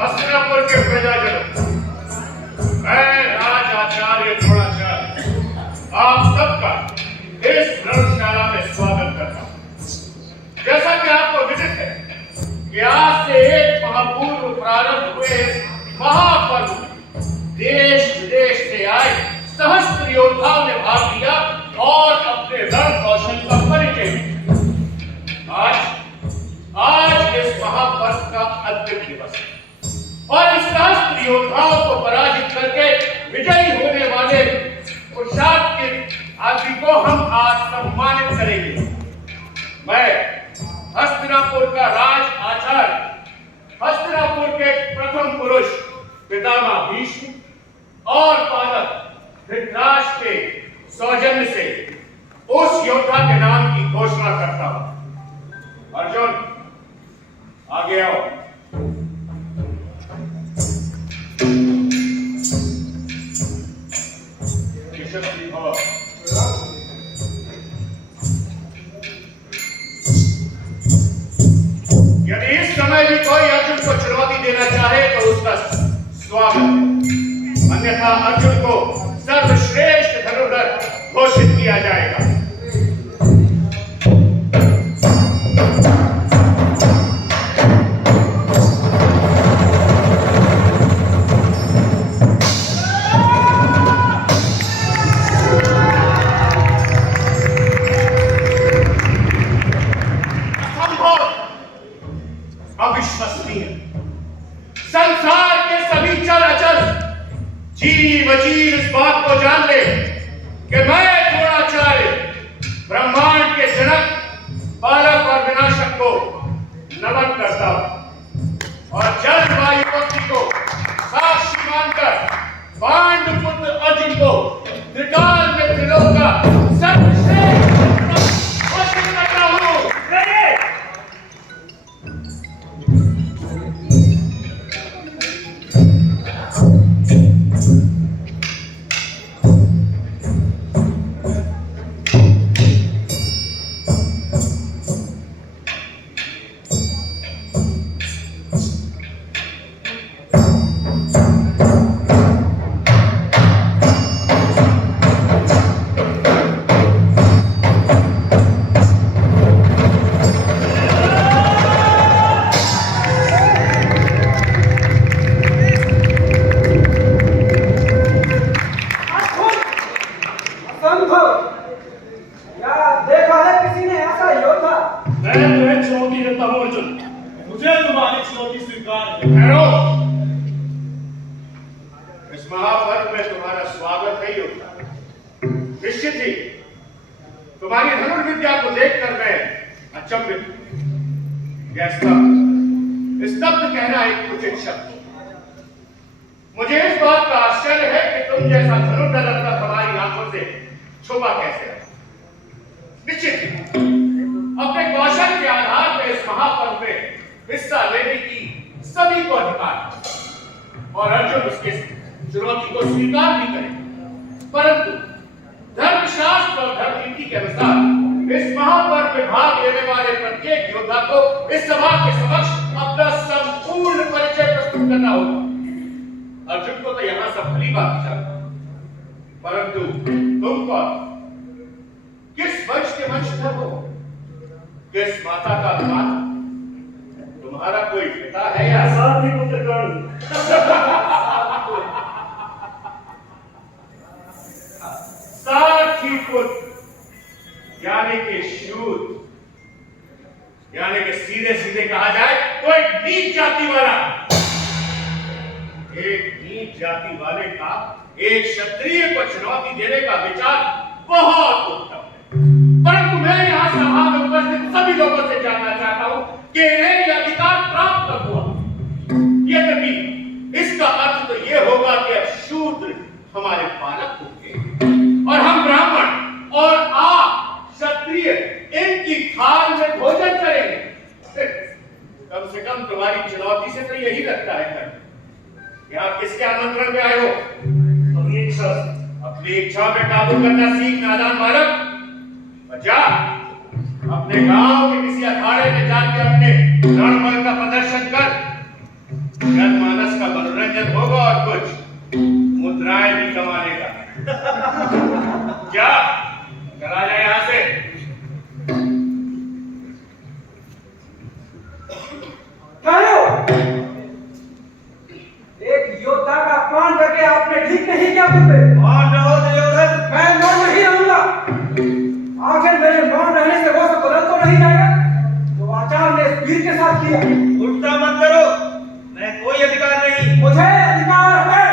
हस्तिनापुर के प्रजाजनों, मैं राज आचार्य द्रोणाचार्य आप सबका इस रणशाला में स्वागत करता हूं। जैसा कि आपको विदित है कि आज से एक महापूर्व प्रारंभ हुए इस महापर्व में देश विदेश से आए सहस्त्र योद्धाओं ने भाग लिया और अपने रण कौशल का परिचय दिया। आज इस महापर्व का अंतिम दिवस है और इस सहस्त्र योद्धाओं को पराजित करके विजयी होने वाले पुरुषार्थ के आदि को हम आज सम्मानित करेंगे। मैं हस्तिनापुर का राज आचार्य, हस्तिनापुर के प्रथम पुरुष पितामह भीष्म और पालक धृतराष्ट्र के सौजन्य से उस योद्धा के नाम की घोषणा करता हूं। अर्जुन, आगे आओ। यशस्वी भव। यदि इस समय भी कोई अर्जुन को चुनौती देना चाहे तो उसका स्वागत है, अन्यथा अर्जुन को सर्वश्रेष्ठ धनुर्धर घोषित किया जाएगा। अविश्वसनीय, संसार के सभी चल अचल जीव अजीव इस बात को जान ले कि मैं द्रोणाचार्य ब्रह्मांड के जनक, पालक और विनाशक को नमन करता हूं और जल वायु अग्नि को साक्षी मानकर पांडुपुत्र अर्जुन को त्रिकाल में त्रिलोक का सर्वश्रेष्ठ घोषित करता हूं। इस महापर्व में तुम्हारा स्वागत है योद्धा। निश्चित ही तुम्हारी धनुर्विद्या को देखकर मैं अचंभित स्तब्ध कहना एक उचित शब्द। मुझे इस बात का आश्चर्य है कि तुम जैसा धनुर्धर रत्न हमारी आंखों से छुपा कैसे रहा। निश्चित ही अपने कौशल के आधार पर इस महापर्व में हिस्सा लेने की सभी को अधिकार है और अर्जुन उसके चुनौती को स्वीकार भी करे, परंतु धर्मशास्त्र और धर्मनीति के अनुसार इस महापर्व में भाग लेने वाले प्रत्येक योद्धा को इस सभा के समक्ष अपना संपूर्ण परिचय प्रस्तुत करना होगा। अर्जुन को तो यहां सब भली बात जाता, परंतु तुम कौन, किस वंश के वंशधर हो, किस माता का दान, तुम्हारा कोई पिता है या साथी पुत्र कौन? साथी पुत्र यानी कि शूद्र, यानी कि सीधे सीधे कहा जाए तो एक नीच जाति वाला। एक नीच जाति वाले का एक क्षत्रिय को चुनौती देने का विचार बहुत उत्तम है, परंतु मैं यहां सभा में उपस्थित सभी लोगों से जानना चाहता हूं कि इन्हें यह अधिकार प्राप्त कब हुआ। यद्यपि इसका अर्थ तो यह होगा कि अब शूद्र हमारे पालक होंगे और हम ब्राह्मण और आप क्षत्रिय इनकी थाल में भोजन करेंगे। कम से कम तुम्हारी चुनौती से तो यही लगता है कि आप किसके आमंत्रण में आए हो? अपनी इच्छा पे काबू करना सीख नादान बालक। जा अपने गांव के किसी अखाड़े में जाके अपने रणबल का प्रदर्शन कर। जनमानस का मनोरंजन होगा और कुछ मुद्राएं भी कमा लेगा। क्या चला जाए यहां से? एक योद्धा का अपमान करके आपने ठीक नहीं किया मुझे। मान रहो दुर्योधन। मैं मान नहीं रहूंगा। आखिर मेरे मान रहने से वो सब बदल तो नहीं जाएगा जो आचार्य ने इस वीर के साथ किया। उल्टा मत करो, मैं कोई अधिकार नहीं। मुझे अधिकार है।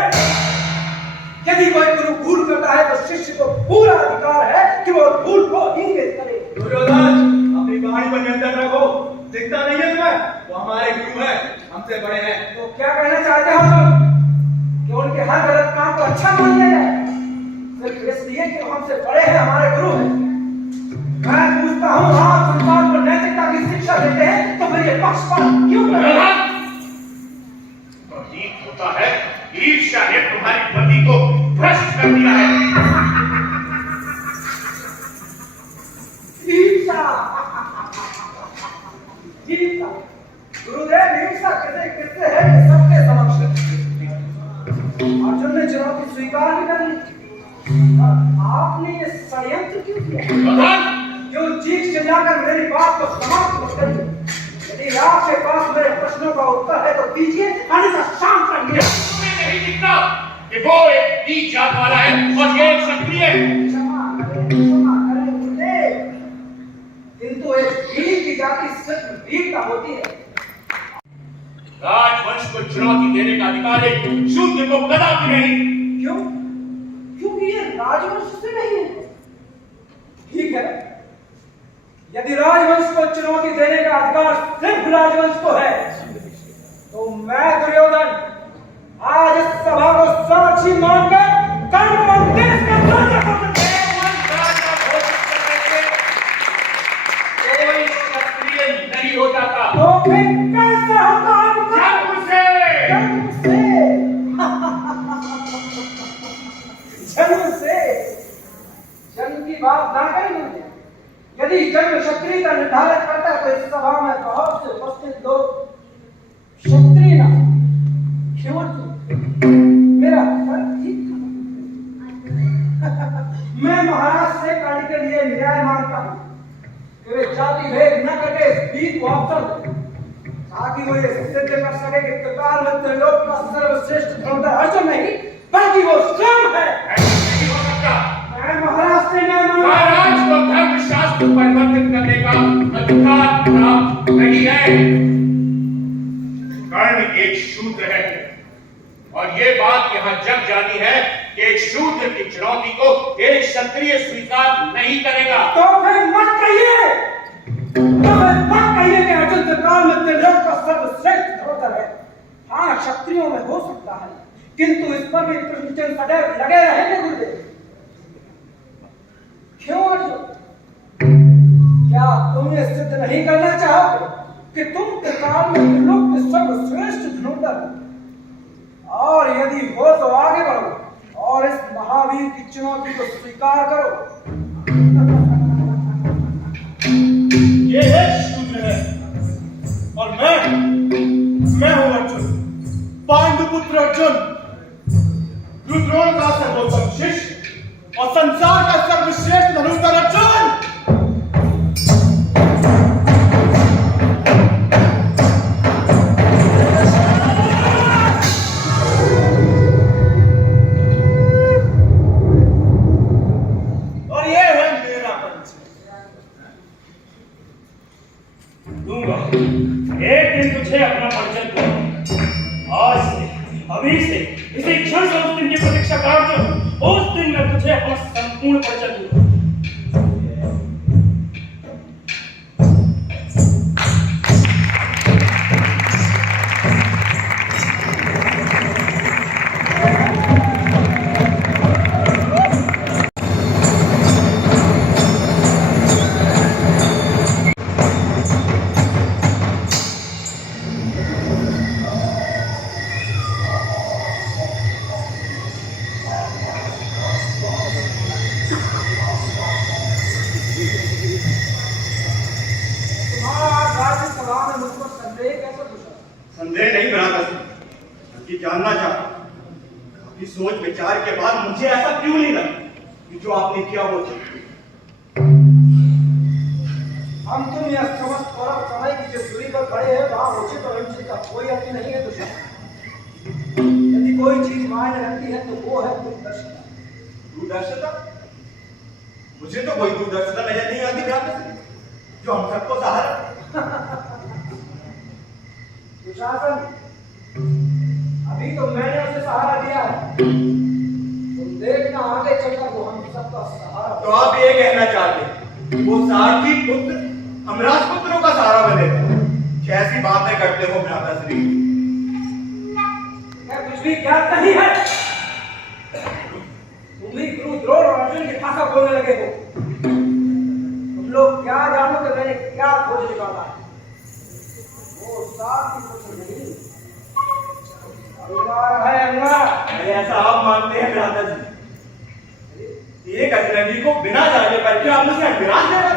यदि कोई गुरु भूल करता है तो शिष्य को पूरा अधिकार है कि वो भूल को इंगित करे। दुर्योधन, अपनी वाणी पर नियंत्रण रखो। दिखता नहीं है तुम्हें? वो हमारे गुरु हैं, हमसे बड़े हैं। तो क्या कहना चाहते हो तुम कि उनके हर गलत काम को अच्छा मान लिया जाए सिर्फ इसलिए कि वो हमसे बड़े हैं, हमारे गुरु हैं? मैं पूछता हूँ, आप संसार को नैतिकता की शिक्षा देते हैं तो फिर ये पक्षपात क्यों कर रहे हैं? प्रतीत होता है ईर्ष्या ने तुम्हारी पति को भ्रष्ट कर दिया है। ईर्ष्या, ईर्ष्या, गुरुदेव ईर्ष्या किससे है कि सबके समक्ष अर्जुन ने चुनौती स्वीकार भी कर ली। आपने ये षड्यंत्र क्यों किया? क्यों चीख चिल्लाकर मेरी बात को समाप्त मत करिए। यदि आपके पास मेरे प्रश्नों का उत्तर है तो दीजिए, अन्यथा शांत रहिए। तुम्हें नहीं दिखता कि वो एक नीच जात वाला है और ये एक क्षत्रिय है? क्षमा करें गुरुदेव, किंतु एक वीर की जाति सिर्फ वीरता होती है। राजवंश को चुनौती देने का अधिकार एक शूद्र को कदापि नहीं। क्यों? क्योंकि ये राजवंश से नहीं है। ठीक है, यदि राजवंश को चुनौती देने का अधिकार सिर्फ राजवंश को है तो मैं दुर्योधन आज इस सभा को साक्षी मानकर कर्म और देश का राजा हो सकता कोई क्षत्रिय नहीं हो जाता। तो फिर कैसे होता है? जन्म से। जन्म से जन्म की बात ना करेंगे। यदि जन्म क्षत्रिय का निर्धारित करता है तो इस सभा में बहुत से उपस्थित लोग क्षत्रिय ना केवल मेरा ठीक था। मैं महाराज से कर्ण के लिए न्याय मांगता हूँ कि वे जाति भेद न करके इस वीर को अवसर दें ताकि वो ये सिद्ध कर सके कि त्रिकाल में त्रिलोक का सर्वश्रेष्ठ धनुर्धर अर्जुन नहीं बल्कि वो स्वयं है। नहीं हो सकता। मैं महाराज से न्याय मांगता हूँ। महाराज को धर्मशास्त्र परिवर्तित करने का अधिकार प्राप्त नहीं है। कर्ण एक शूद्र है और ये बात यहाँ जग जानी है कि एक शूद्र की चुनौती को एक क्षत्रिय स्वीकार नहीं करेगा। तो फिर मत कहिए, कि अर्जुन त्रिकाल में त्रिलोक का सर्वश्रेष्ठ धनुर्धर है। हाँ, क्षत्रियों में हो सकता है, किंतु इस पर भी प्रश्न चिन्ह सदैव लगे रहेंगे गुरुदेव। क्यों अर्जुन? क्या तुम ये सिद्ध नहीं करना चाहोगे कि तुम त्रिकाल में त्रिलोक के सर्वश्रेष्ठ धनुर्धर हो? और यदि हो तो आगे बढ़ो और इस महावीर की चुनौती को स्वीकार करो। ये एक शूद्र है और मैं हूं अर्जुन, पांडुपुत्र अर्जुन, रुद्रोण का सर्वोत्तम शिष्य और संसार का सर्वश्रेष्ठ धनुर्धर अर्जुन। एक दिन तुझे अपना परिचय दूंगा। आज से, अभी से, इसी क्षण से उस दिन की प्रतीक्षा कर जो उस दिन मैं तुझे अपना संपूर्ण परिचय दूंगा। ये जानना चाहता हूं काफी सोच विचार के बाद मुझे ऐसा क्यों नहीं लगा कि जो आपने किया वो ठीक। हम तुम यह समझ और समय की जिस दूरी पर खड़े हैं वहां उचित और अनुचित का कोई अर्थ नहीं है दुष्ट। यदि कोई चीज मायने रखती है तो वो है दूरदर्शिता। दूरदर्शिता? मुझे तो कोई दूरदर्शिता नजर नहीं आती भ्राता जो हम सबको सहारा। दुशासन, अभी तो मैंने उसे सहारा दिया है, तुम देखना आगे चलकर वो हम सबका सहारा। तो आप ये कहना चाहते हैं वो सारथी पुत्र हम राजपुत्रों का सहारा बनेगा? कैसी बातें करते हो भ्राता श्री? मैं कुछ भी ज्ञात नहीं है। तुम भी गुरु द्रोण और अर्जुन की भाषा बोलने लगे हो। तुम लोग क्या जानो कि मैंने क्या खोज निकाला है? वो सारथी पुत्र नहीं, अंगार है, अंगार। ऐसा आप मानते हैं भ्राता जी? एक अजनबी को बिना जाने पर क्या आप मुझे विराज दे रहे?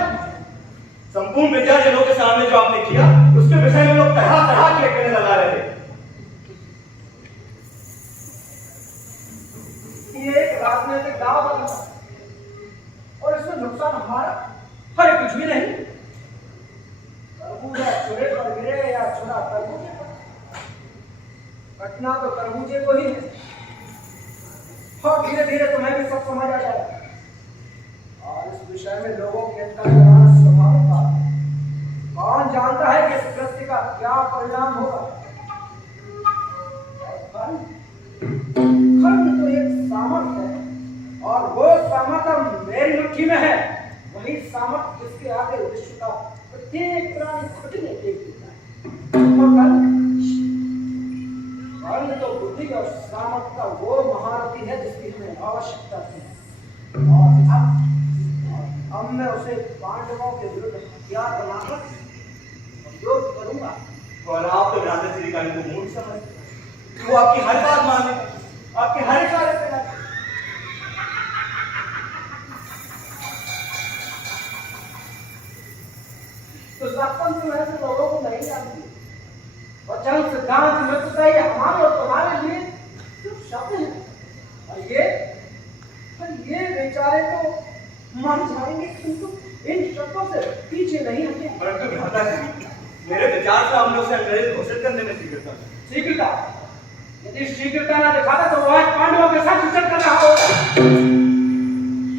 संपूर्ण विचार जनों के सामने जो आपने किया उसके विषय में लोग तरह तरह के कहने लगा रहे थे। ये एक राजनीतिक दाव बना और इसमें नुकसान हमारा अरे कुछ भी नहीं। तरबूजा चुरे पर गिरे या चुरा तरबूजे पर, घटना तो तरबूजे को ही है। और धीरे धीरे तुम्हें भी सब समझ आ जाएगा। और इस विषय में लोगों के अंतर स्वभाव था। कौन जानता है कि इस कृत्य का क्या परिणाम होगा? कर्म तो एक सामर्थ्य है और वो सामर्थ्य मेरी मुट्ठी में है। वही सामर्थ्य जिसके आगे विश्व का प्रत्येक प्राणी घुटने टेक देता है। कर्म तो बुद्धि और सामर्थ्य का वो महारथी है जिसकी हमें आवश्यकता है। और अब मैं उसे पांडवों के विरुद्ध हथियार बनाकर उपयोग करूंगा। और आप तो भ्राता श्री का को मूर्ख समझते हैं। वो आपकी हर बात माने, आपके हर कार्य पे लगे। तो सत्संग तुम ऐसे लोगों को नहीं जानती। वचन सिद्धांत मृत्युता ये हमारे और तुम्हारे लिए सिर्फ शब्द हैं। और ये बेचारे तो मर जाएंगे किंतु इन शब्दों से पीछे नहीं हटे। परंतु भ्राता श्री मेरे विचार से हम लोग से अंग्रेज घोषित करने में शीघ्रता। शीघ्रता? यदि शीघ्रता ना दिखाता तो वो आज पांडवों के साथ विचर कर रहा होगा।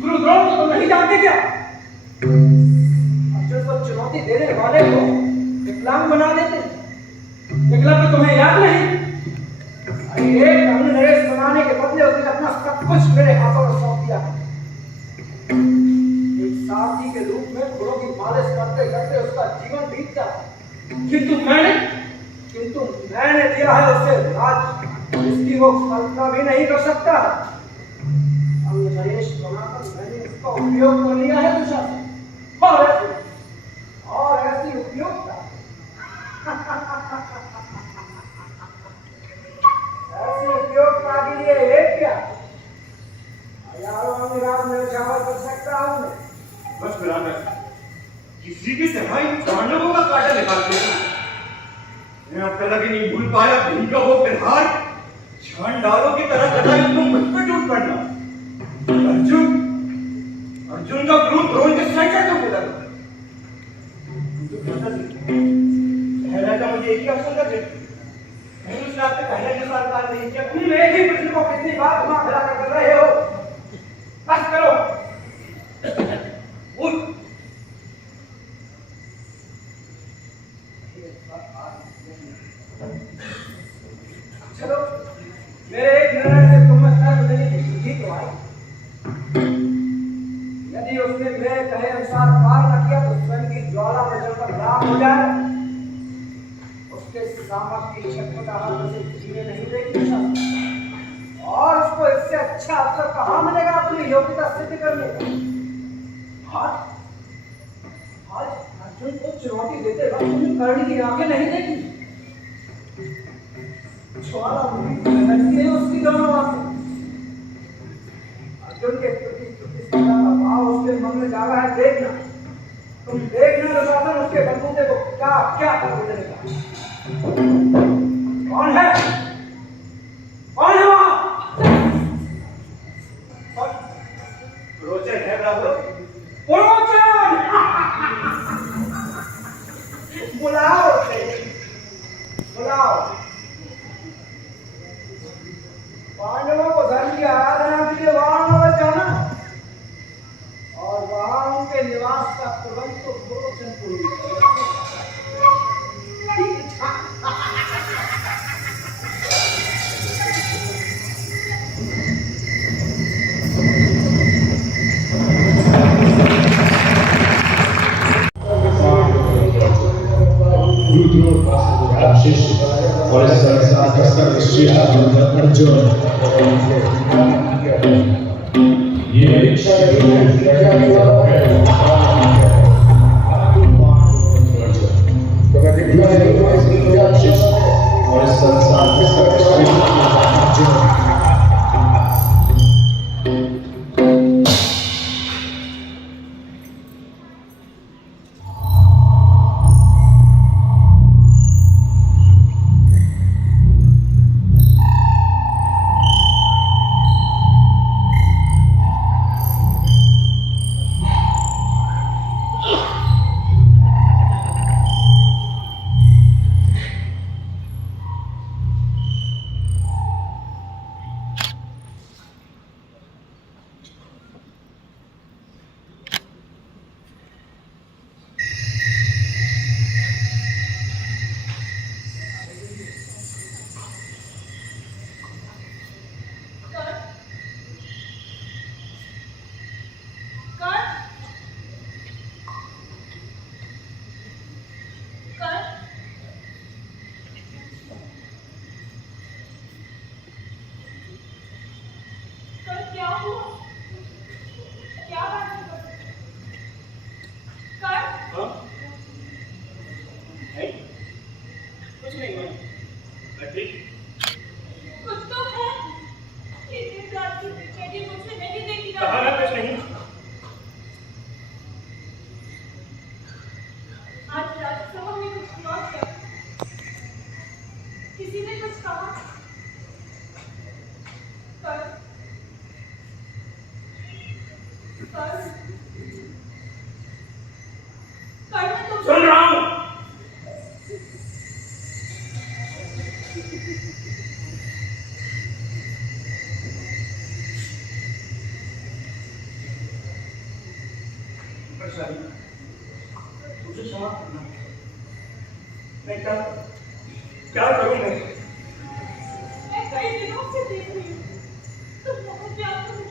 गुरु द्रोण को तो नहीं जानते क्या? अर्जुन को चुनौती देने वाले को विकलांग बना देते। विकलांग तुम्हें याद नहीं? एक अंग्रेज बनाने के बदले उसने अपना सब कुछ मेरे हाथों में सौंप दिया। एक साथी के रूप में गुरु की मालिश करते करते उसका जीवन बीत जाता। किंतु मैंने दिया है उसे राज, इसकी वो कल्पना भी नहीं कर सकता। अंग्रेज बनाकर मैंने इसका उपयोग कर लिया है दुशासन। और ऐसी उपयोगिता ऐसी उपयोगिता के लिए एक क्या हजारों अंग्रेज में उजागर कर सकता हूं मैं। बस भ्राता किसी की तरह इन पांडवों का काटा निकाल दिया। मैं अब तक नहीं भूल पाया भीम का वो प्रहार, छान डालों की तरह कथा तुम मुझ पर टूट पड़ना। अर्जुन का क्रोध द्रोण के सर चढ़ के उतर। मुझे एक ही अवसर का मैंने उस रात पहले के सरकार नहीं किया। तुम एक ही प्रश्न को कितनी बार घुमा फिरा कर रहे हो? बस करो। उठ। चलो मेरे एक निर्णय से तुम तर्क देने की बुद्धि तो आई। यदि उसने मेरे कहे अनुसार कार्य न किया तो स्वयं की ज्वाला में जलकर राख हो जाए। उसके सामर्थ्य की छटपटाहट उसे जीने नहीं देगी और उसको इससे अच्छा अवसर कहां मिलेगा अपनी योग्यता सिद्ध करने का। आज अर्जुन को चुनौती देते वक्त तुमने कर्ण की आंखें नहीं देखी। ज्वाला लगती है उसकी दोनों आंखें। अर्जुन के प्रति प्रतिस्पर्धा का भाव उसके मन में जागा है। देखना, तुम देखना दुशासन उसके बंदूके को क्या क्या कर देगा। कौन है? अर्जुन ये इच्छा और संसार के सर्वश्रेष्ठ सुन रहा हूं। मुझे क्षमा करना। मैं क्या करूं मैं कई दिनों से देख रही हूँ तुम बहुत प्यार करो।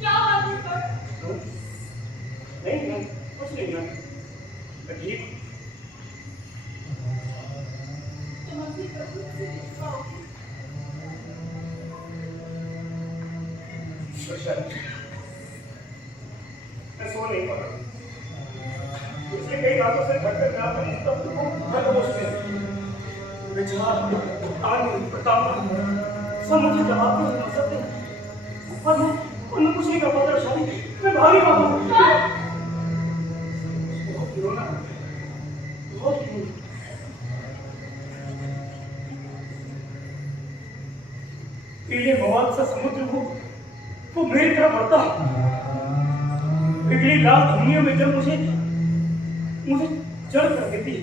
क्या बात है कर? नहीं कुछ नहीं मैं ठीक। तुम अपनी प्रभु से पाओगे। मैं सो नहीं पा रहा। पिछले कई रातों से घर पर जाकर तब हर दोस्त विचार आगे प्रताप सब मुझे जवाब नहीं कर सकते और मैं कुछ नहीं कर पाता। शादी मैं भारी बाबू बहुत ये मवाद सा समुद्र वो मेरी तरफ बढ़ता पिघली लाल दुनिया में जब मुझे जड़ कर देती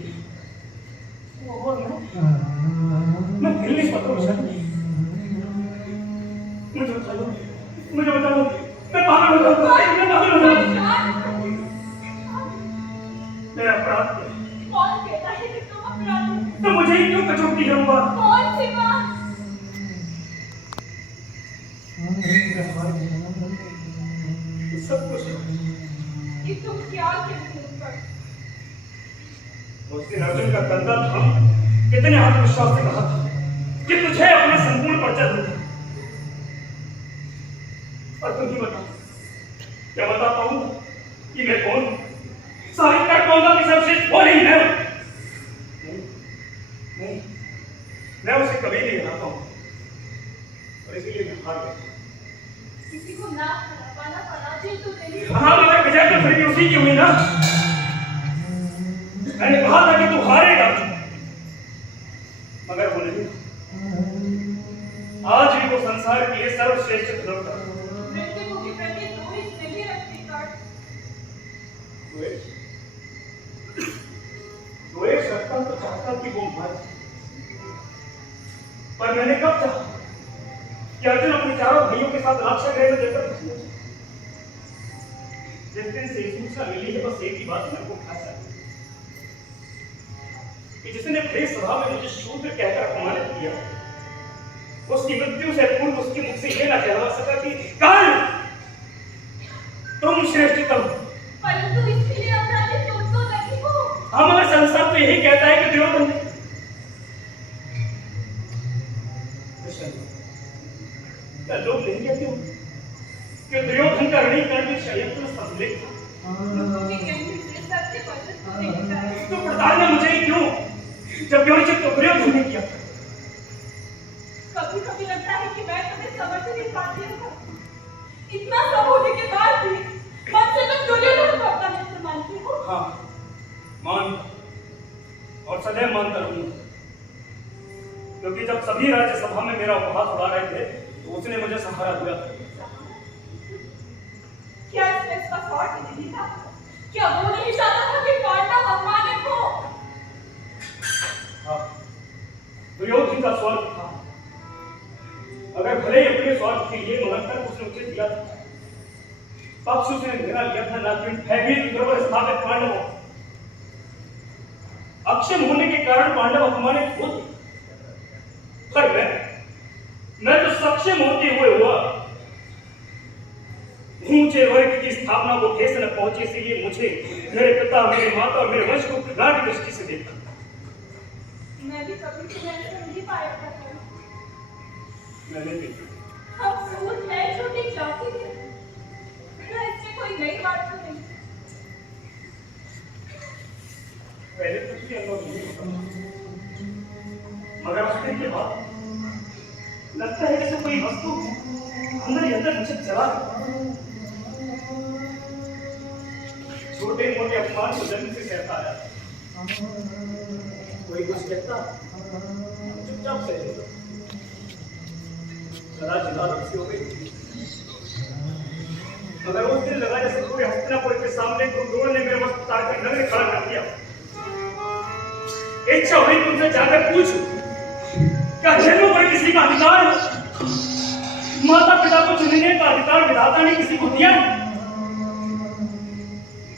और मैं हिल नहीं पाता। मुझे बता दो मैं पागल हो जाऊंगा। मेरा अपराध कौन कहता है कि तुम अपराध हो? तो मुझे ही क्यों कचोटती जाऊंगा? कौन सी बात? सब कुछ कि तुम क्या कहते हो पर? उस दिन अर्जुन का कंधा था कितने आत्मविश्वास से कहा था कि तुझे अपने संपूर्ण परिचय दूंगा और तुम ही बताओ क्या बता पाऊंगा कि मैं कौन हूं? सारी तक कहूंगा कि सर्वश्रेष्ठ वो नहीं है। नहीं मैं उसे कभी नहीं हराता हूं और इसीलिए मैं हार गया। किसी को ना पाना पराजय तो नहीं। हाँ मगर विजय तो फिर भी उसी की हुई ना। मैंने कहा था कि तू हारेगा मगर वो नहीं। आज भी वो संसार की ये सर्वश्रेष्ठ खिलौना मृत्यु के प्रति द्वेष नहीं रखते कर। द्वेष रखता तो चाहता कि वो मर पर मैंने कब चाहा कि अर्जुन अपने चारों भाइयों के साथ राक्षा गृह में देकर जिस दिन से सूचना मिली है बस एक ही बात मेरे को खास है कि जिसने प्रेम सभा में मुझे शूद्र कहकर अपमानित किया उसकी मृत्यु से पूर्व उसके मुख से यह ना कहवा सका कि काल तुम श्रेष्ठतम। परंतु इसके लिए अपराधी तुम तो नहीं हो। हमारा संसार तो यही कहता है कि दुर्योधन क्या लोग नहीं कहते हो कि दुर्योधन का ऋणी कर्ण में षड्यंत्र सम्मिलित था? लोगों के कहने से सत्य वचन तो नहीं है। तो प्रधान ने मुझे ही क्यों जब योनिचित तो दुर्योधन ने किया? कभी कभी लगता है कि मैं तुम्हें समझ ही नहीं पाती हूँ। इतना सब होने के बाद भी मन से तुम दुर्योधन को अपना मित्र मानती हो। हाँ, मान और सदैव मानता रहूंगा, क्योंकि जब सभी राज्यसभा में मेरा उपहास उड़ा रहे थे तो उसने मुझे सहारा दिया। क्या इसमें इसका स्वार्थ नहीं था? क्या वो नहीं चाहता था कि पांडव अपमानित हो? हाँ, दुर्योधन का स्वार्थ था। अगर भले ही अपने स्वार्थ के लिए मनंतर उसने उसे दिया था, पक्ष उसने मेरा लिया था, ना कि भयभीत द्रवर स्थापित पांडवों। अक्षम होने के कारण पांडव अपमानित होते, पर मैं तो सक्षम होते हुए हुआ। ऊंचे वर्ग की स्थापना को ठेस न पहुंचे, इसलिए मुझे मेरे पिता, मेरे माता और मेरे वंश को घृणा की दृष्टि से देखा। मैं भी कभी तुम्हें ऐसे नहीं पाया था। मैंने भी हम सूद है, छोटी जाति है। क्या इससे कोई नई बात तो नहीं? पहले तो मुझे अनुभव नहीं होता, मगर उस दिन के बाद लगता है जैसे कोई वस्तु अंदर ही अंदर मुझे जला रही। छोटे मोटे अपमान को जन्म से सहता आया, कोई कुछ कहता चुपचाप सह लेता। कदाचित आदत सी हो गई, मगर उस दिन लगा जैसे पूरे हस्तिनापुर के सामने गुरुद्रोण ने मेरे वस्त्र उतार कर नग्न खड़ा कर दिया। इच्छा हुई तुमसे जाकर पूछूं, क्या जन्म पर किसी का अधिकार है? माता पिता को चुनने का अधिकार विधाता ने किसी को दिया?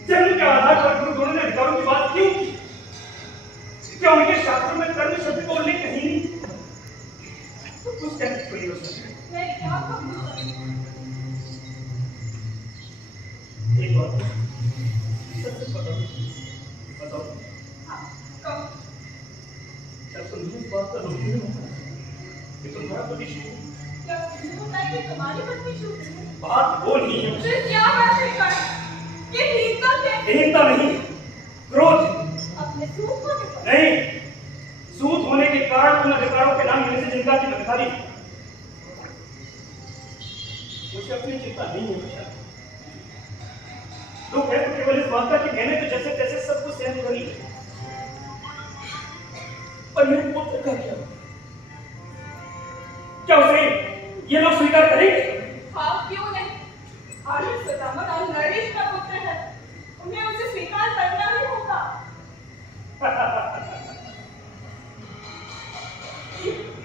जन्म के आधार पर गुरुद्रोण ने अधिकारों की बात क्यों की? क्या उनके शास्त्रों में कर्म शब्द को उल्लेख कहीं नहीं? तो कुछ कहने की योजना मैं क्या कहूँ? एक बात सच बताओ, हाँ, कहो। क्या तुम इस बात का दुखी हो कि तुम्हारा पति शूद्र? क्या तुम्हें होता है कि तुम्हारी पत्नी शूद्र है? बात वो नहीं है, फिर क्या बात है कर? ये हीनता है? हीनता नहीं, क्रोध। अपने सूद होने पर? नहीं, सूद होने के कारण उन अधिकारों के नाम लेने से चिंता की बदखारी। मुझे अपनी चिंता नहीं है विशाल। दुख है तो केवल इस बात का कि मैंने तो जैसे तैसे सब कुछ सहन कर लिया, पर मेरे पुत्र का क्या उसे ये लोग स्वीकार करेंगे? हाँ, क्यों नहीं? आर्य सुदामा और नरेश का पुत्र है, उन्हें उसे स्वीकार करना ही होगा।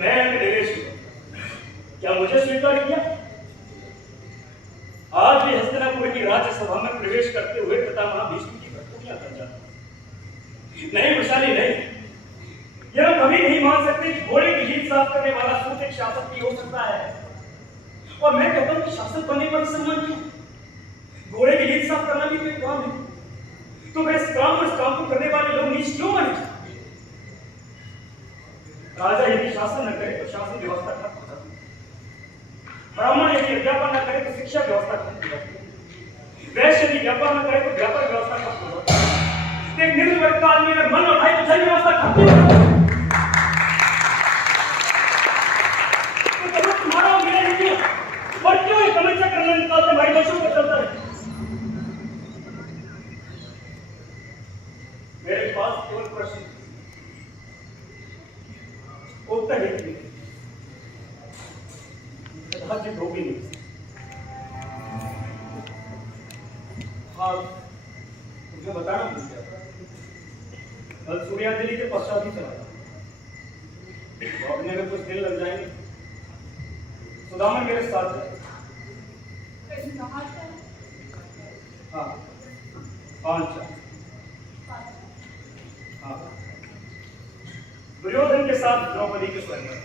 मैं नरेश हूं, क्या मुझे स्वीकार किया? आज भी हस्तिनापुर की राज्यसभा में प्रवेश करते हुए पितामह भीष्म की कटौतियां कर जाता। नहीं विशाली, नहीं, यह कभी नहीं मान सकते कि घोड़े की लीद साफ करने वाला सूत एक शासक भी हो सकता है। और मैं कहता हूं कि शासक बनने पर सम्मान क्यों? घोड़े की लीद साफ करना भी कोई काम है, तो मैं इस काम और इस काम को करने वाले लोग नीच क्यों बने? राजा यदि शासन न करे तो शासन व्यवस्था खत्म हो जाती है। ब्राह्मण यदि अध्यापन न करे तो शिक्षा व्यवस्था खत्म हो जाती है। वैश्य यदि व्यापार न करे तो व्यापार व्यवस्था खत्म हो जाती है। एक निम्न वर्ग का आदमी अगर मन और भाई तो धन व्यवस्था खत्म हो जाती है। तुम्हारा और मेरा नहीं है, और क्यों ये समस्या करना निकालते हमारी बच्चों को चलता है? मेरे पास केवल प्रश्न, उत्तर एक भी राज्य हो भी नहीं। हाँ, मुझे बताना भूल गया था, कल सूर्याजली के पश्चात ही चला था। लौटने में कुछ दिन लग जाएंगे। सुदामा मेरे साथ है। हाँ, 5 हाँ, दुर्योधन के साथ द्रौपदी के स्वयं।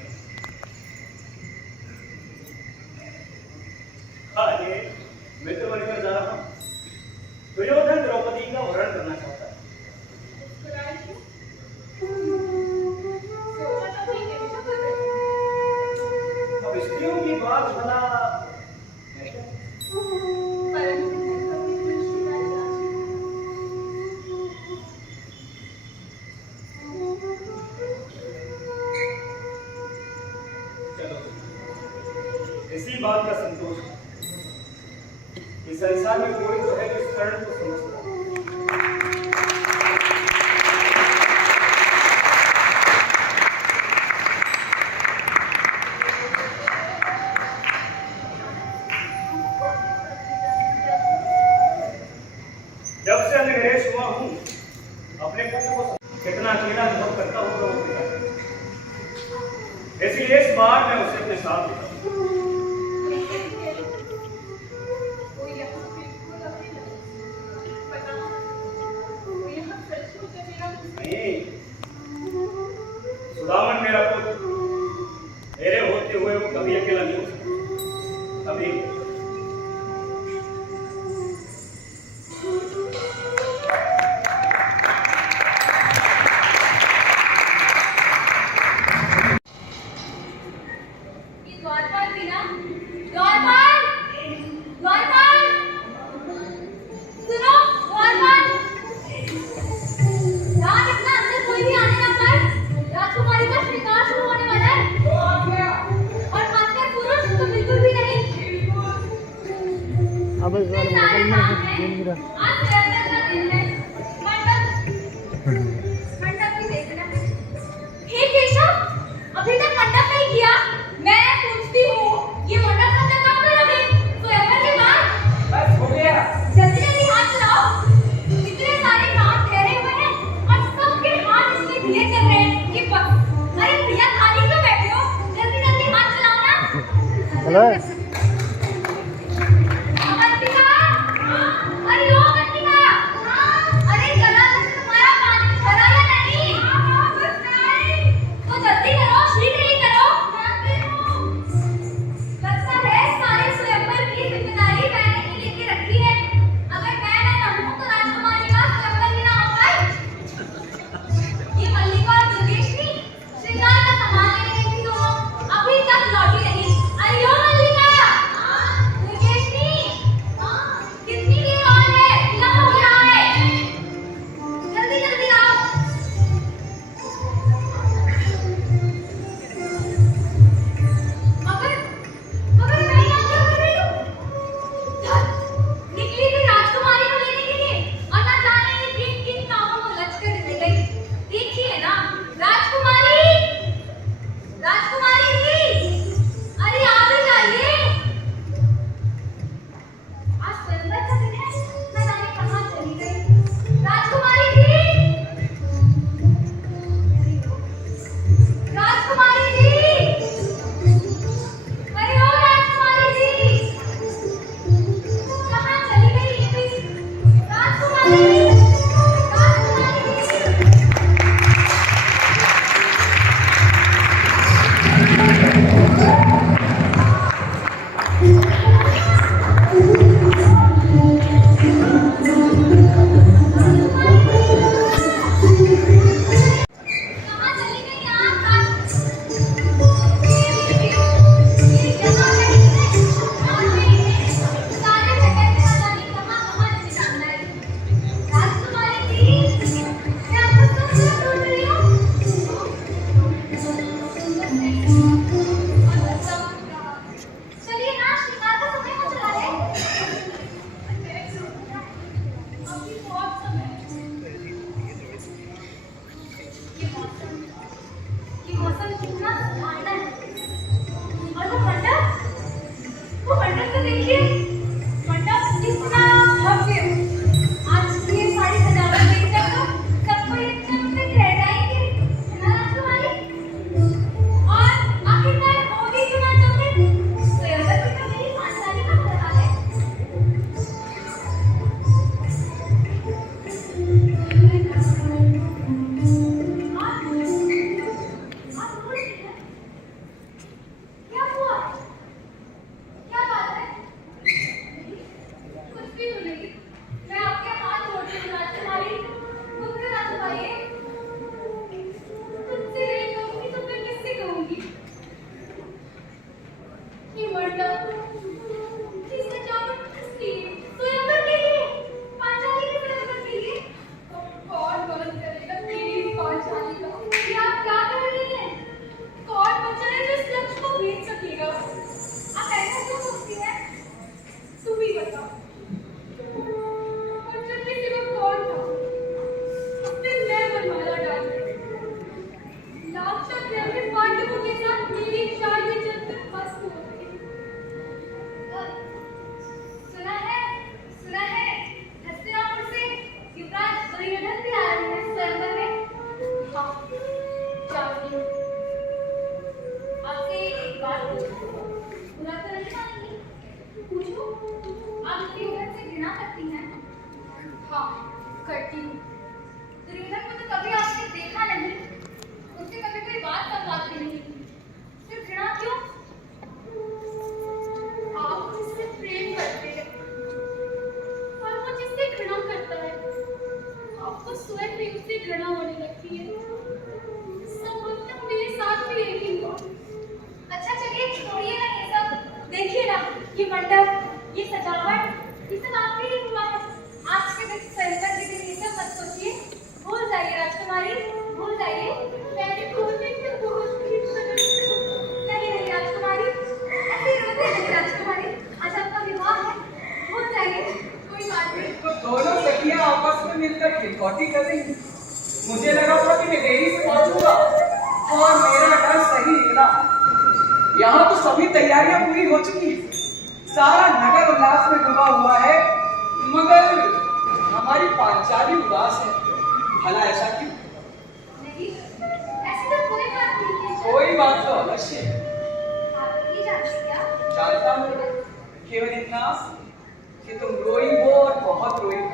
अरे मित्र बनकर जा रहा हूं। दुर्योधन द्रौपदी का वरण करना चाहता है। स्त्रियों की बात भला परंतु कभी दृष्टि न जाची। चलो, इसी बात का संतोष है कि संसार में कोई तो है जो इस कर्ण को समझता है। जब से अंग्रेज हुआ हूं, अपने कर्ण को कितना अकेला अनुभव करता हूं वो पिता। इसलिए इस बार मैं उसे अपने साथ लेता हूं। वो यहाँ बिल्कुल अकेला है। पता वो यहाँ सचमुच अकेला नहीं, सुदामन मेरा पुत्र, मेरे होते हुए वो कभी अकेला नहीं हो सकता। कभी ये द्वारपाल थी ना? द्वारपाल! द्वारपाल! सुनो, द्वारपाल! रात इतना अंदर कोई भी आने ना पाए। राजकुमारी का श्रृंगार शुरू होने वाला है। और खासकर पुरुष तो बिल्कुल भी नहीं। इतने सारे काम हैं। आज त्योहार का दिन है। मंडप भी देखना। हे केशव, अभी तक मंडप नहीं किया। मैं पूछती हूँ, ये मंडप कब तक काम करोगे? स्वयंवर के बाद? बस हो गया। जल्दी जल्दी हाथ चलाओ। इतने सारे काम ठहरे हुए हैं और सबके हाथ इसमें धीरे चल रहे हैं कि बस। अरे भैया खाली क्यों बैठे हो? जल्दी जल्दी हाथ चलाओ ना। हेलो अवंतिका! अरे ओ अवंतिका! अरे जरा सा तुम्हारा पानी भरा या नहीं? बस नहीं। तो जल्दी करो, शीघ्र ही करो। लगता है सारे स्वयंवर की जिम्मेदारी मैंने ही लेके रखी है। अगर मैं न रहूं तो राजकुमारी का स्वयंवर भी ना हो पाए। ये मल्लिका और दुर्गेशनी श्रृंगार का सामान लेने गई थी दोनों, अभी तक लौटी नहीं। अरे ओ मल्लिका! दुर्गेशनी! कितनी देर और है? विलंब हो रहा है। जल्दी जल्दी आओ। मगर मैं यहाँ क्या कर रही हूँ? निकली थी राजकुमारी को लेने के लिए और ना जाने ये किन किन कामों में उलझ कर रह गई। देखिए ना, राजकुमारी! राजकुमारी जी! अरे आ भी जाइए। आज स्वयंवर का दिन है, न जाने कहाँ चली गई। राजकुमारी जी! राजकुमारी जी! अरे ओ राजकुमारी जी! कहाँ चली गई ये भी? राजकुमारी जी! राजकुमारी जी! कहाँ चली गई आप? ये यहाँ नहीं है और नहीं है। सारे जगह पे पता नहीं कहाँ नहीं जानना है। राजकुमारी जी, मैं आपको सुन रही हूँ। मंडप की सजावट किस लिए? स्वयंवर के लिए, पांचाली के स्वयंवर के लिए। कौन मदद करेगा मेरी पांचाली का? ये आप क्या कर रही हैं? कौन बचा है जो इस लक्ष्य को भेज सकेगा? आप ऐसा क्यों सोचती हैं? तुम ही बताओ। बच्चन के सिवा कौन था? फिर मैं मनमाला डाल गई। लाक्षा गृह में पांडवों के साथ मेरी चाल में चलकर मस्त हो गई। सुना है हस्तिनापुर से युवराज दुर्योधन भी आ रहे हैं स्वयंवर में। हाँ, जानती हूँ। आपसे एक बात पूछूं? बुरा तो नहीं मानेंगी? पूछूं? आप दुर्योधन से घृणा करती हैं? हाँ, करती हूँ। दुर्योधन को तो कभी आपने देखा नहीं, उससे कभी कोई बात करवाती नहीं, फिर घृणा क्यों? आप जिससे प्रेम करते हैं और वो जिससे घृणा करता है, आपको स्वयं भी उससे घृणा होने लगती है। संभवतः मेरे साथ भी यही हुआ। अच्छा चलिए छोड़िए ना ये सब, देखिए ना ये मंडप, ये सजावट, ये सब आपके लिए हुआ है। आज के दिन स्वयंवर के दिन ये सब मत सोचिए, भूल जाइए राजकुमारी, भूल जाइए। मैंने खोलने से बहुत नहीं राजकुमारी, ऐसे रोते नहीं राजकुमारी। आज आपका विवाह है, भूल जाइए, कोई बात नहीं। तो दोनों सखियां आपस में मिलकर खिलखौटी कर रही थी। मुझे लगा था कि मैं देरी से पहुंचूंगा और मेरा डर सही निकला। यहाँ तो सभी तैयारियां पूरी हो चुकी हैं, सारा नगर उल्लास में डूबा हुआ है, मगर हमारी पांचाली उदास है। भला ऐसा क्यों? नहीं, ऐसी तो कोई बात नहीं है। कोई बात तो अवश्य है। आप नहीं जानती क्या? जानता हूँ, केवल इतना कि तुम रोई हो और बहुत रोई हो।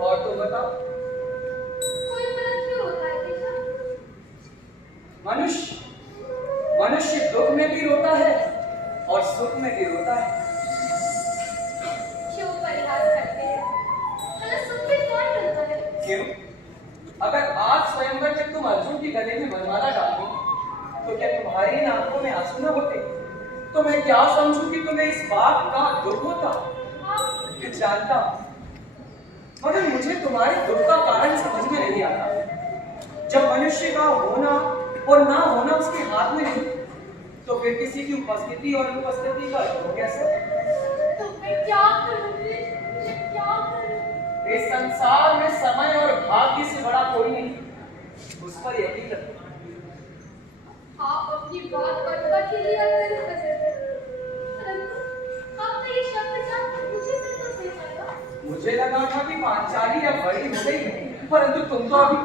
और तुम बताओ, कोई मदद क्यों होता है बेटा? मनुष्य दुख में भी रोता है और सुख में भी रोता है। क्यों परिहास करते हैं? भला सुख में कौन रोता है? क्यों? अगर आज स्वयंवर में तुम अर्जुन की गले में वरमाला डालो, तो क्या तुम्हारी इन आंखों में आंसू न होते? तो मैं क्या समझूं कि तुम्हें इस बात का दुख होता? मैं जानता हूं, मगर मुझे तुम्हारे दुख का कारण समझ में नहीं आता। जब मनुष्य का होना और ना होना उसके हाथ में नहीं, तो फिर किसी की उपस्थिति और अनुपस्थिति का दुख कैसे? तो मैं क्या करूंगी? मैं क्या करूं? इस संसार में समय और भाग्य से बड़ा कोई नहीं, उस पर यकीन रखो। आप अपनी बात बदला के लिए अंदर फंसे थे, परंतु आपका ये शब्द जानकर मुझे संतोष नहीं आया। मुझे लगा था कि पांचाली अब बड़ी हो गई है, परंतु तुम तो अभी।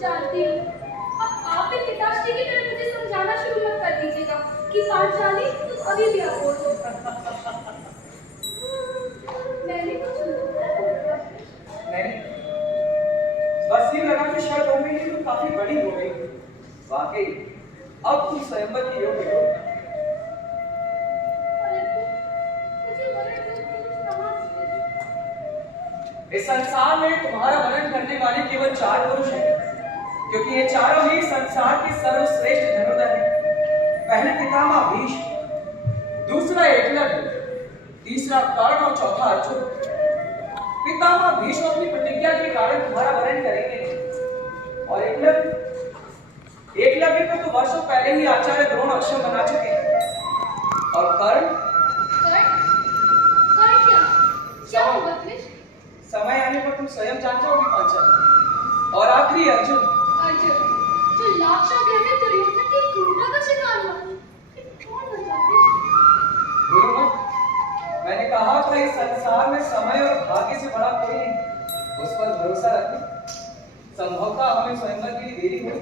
जानती हूँ, अब आप भी पिताश्री की तरह मुझे समझाना शुरू मत कर दीजिएगा कि पांचाली तुम अभी भी अबोध हो। मैंने कुछ नहीं, बस ये लगा कि शायद हो गई तो काफी बड़ी हो गई। वाकई अब तुम स्वयंवर की योग्य हो। इस संसार में तुम्हारा वर्णन करने वाले केवल 4 पुरुष हैं, क्योंकि ये चारों ही संसार के सर्वश्रेष्ठ धनुर्धर हैं। पहले पितामह भीष्म, दूसरा एकलव्य, तीसरा कर्ण और चौथा अर्जुन। पितामह भीष्म अपनी प्रतिज्ञा के कारण तुम्हारा वर्णन करेंगे, और एकलव्य को तो वर्षों पहले ही आचार्य द्रोण अक्षम बना चुके हैं। और कर्ण क्या होगा कृष्ण? समय आने पर तुम स्वयं जान जाओगे पांचाली। और आखिरी अर्जुन, जो लाक्षागृह में दुर्योधन की क्रूरता का शिकार हुआ, कौन बचा कृष्ण? बोलो मत। मैंने कहा था इस संसार में समय और भाग्य से बड़ा कोई नहीं, उस पर भरोसा रखो। संभवतः हमें स्वयंवर के लिए देरी हो,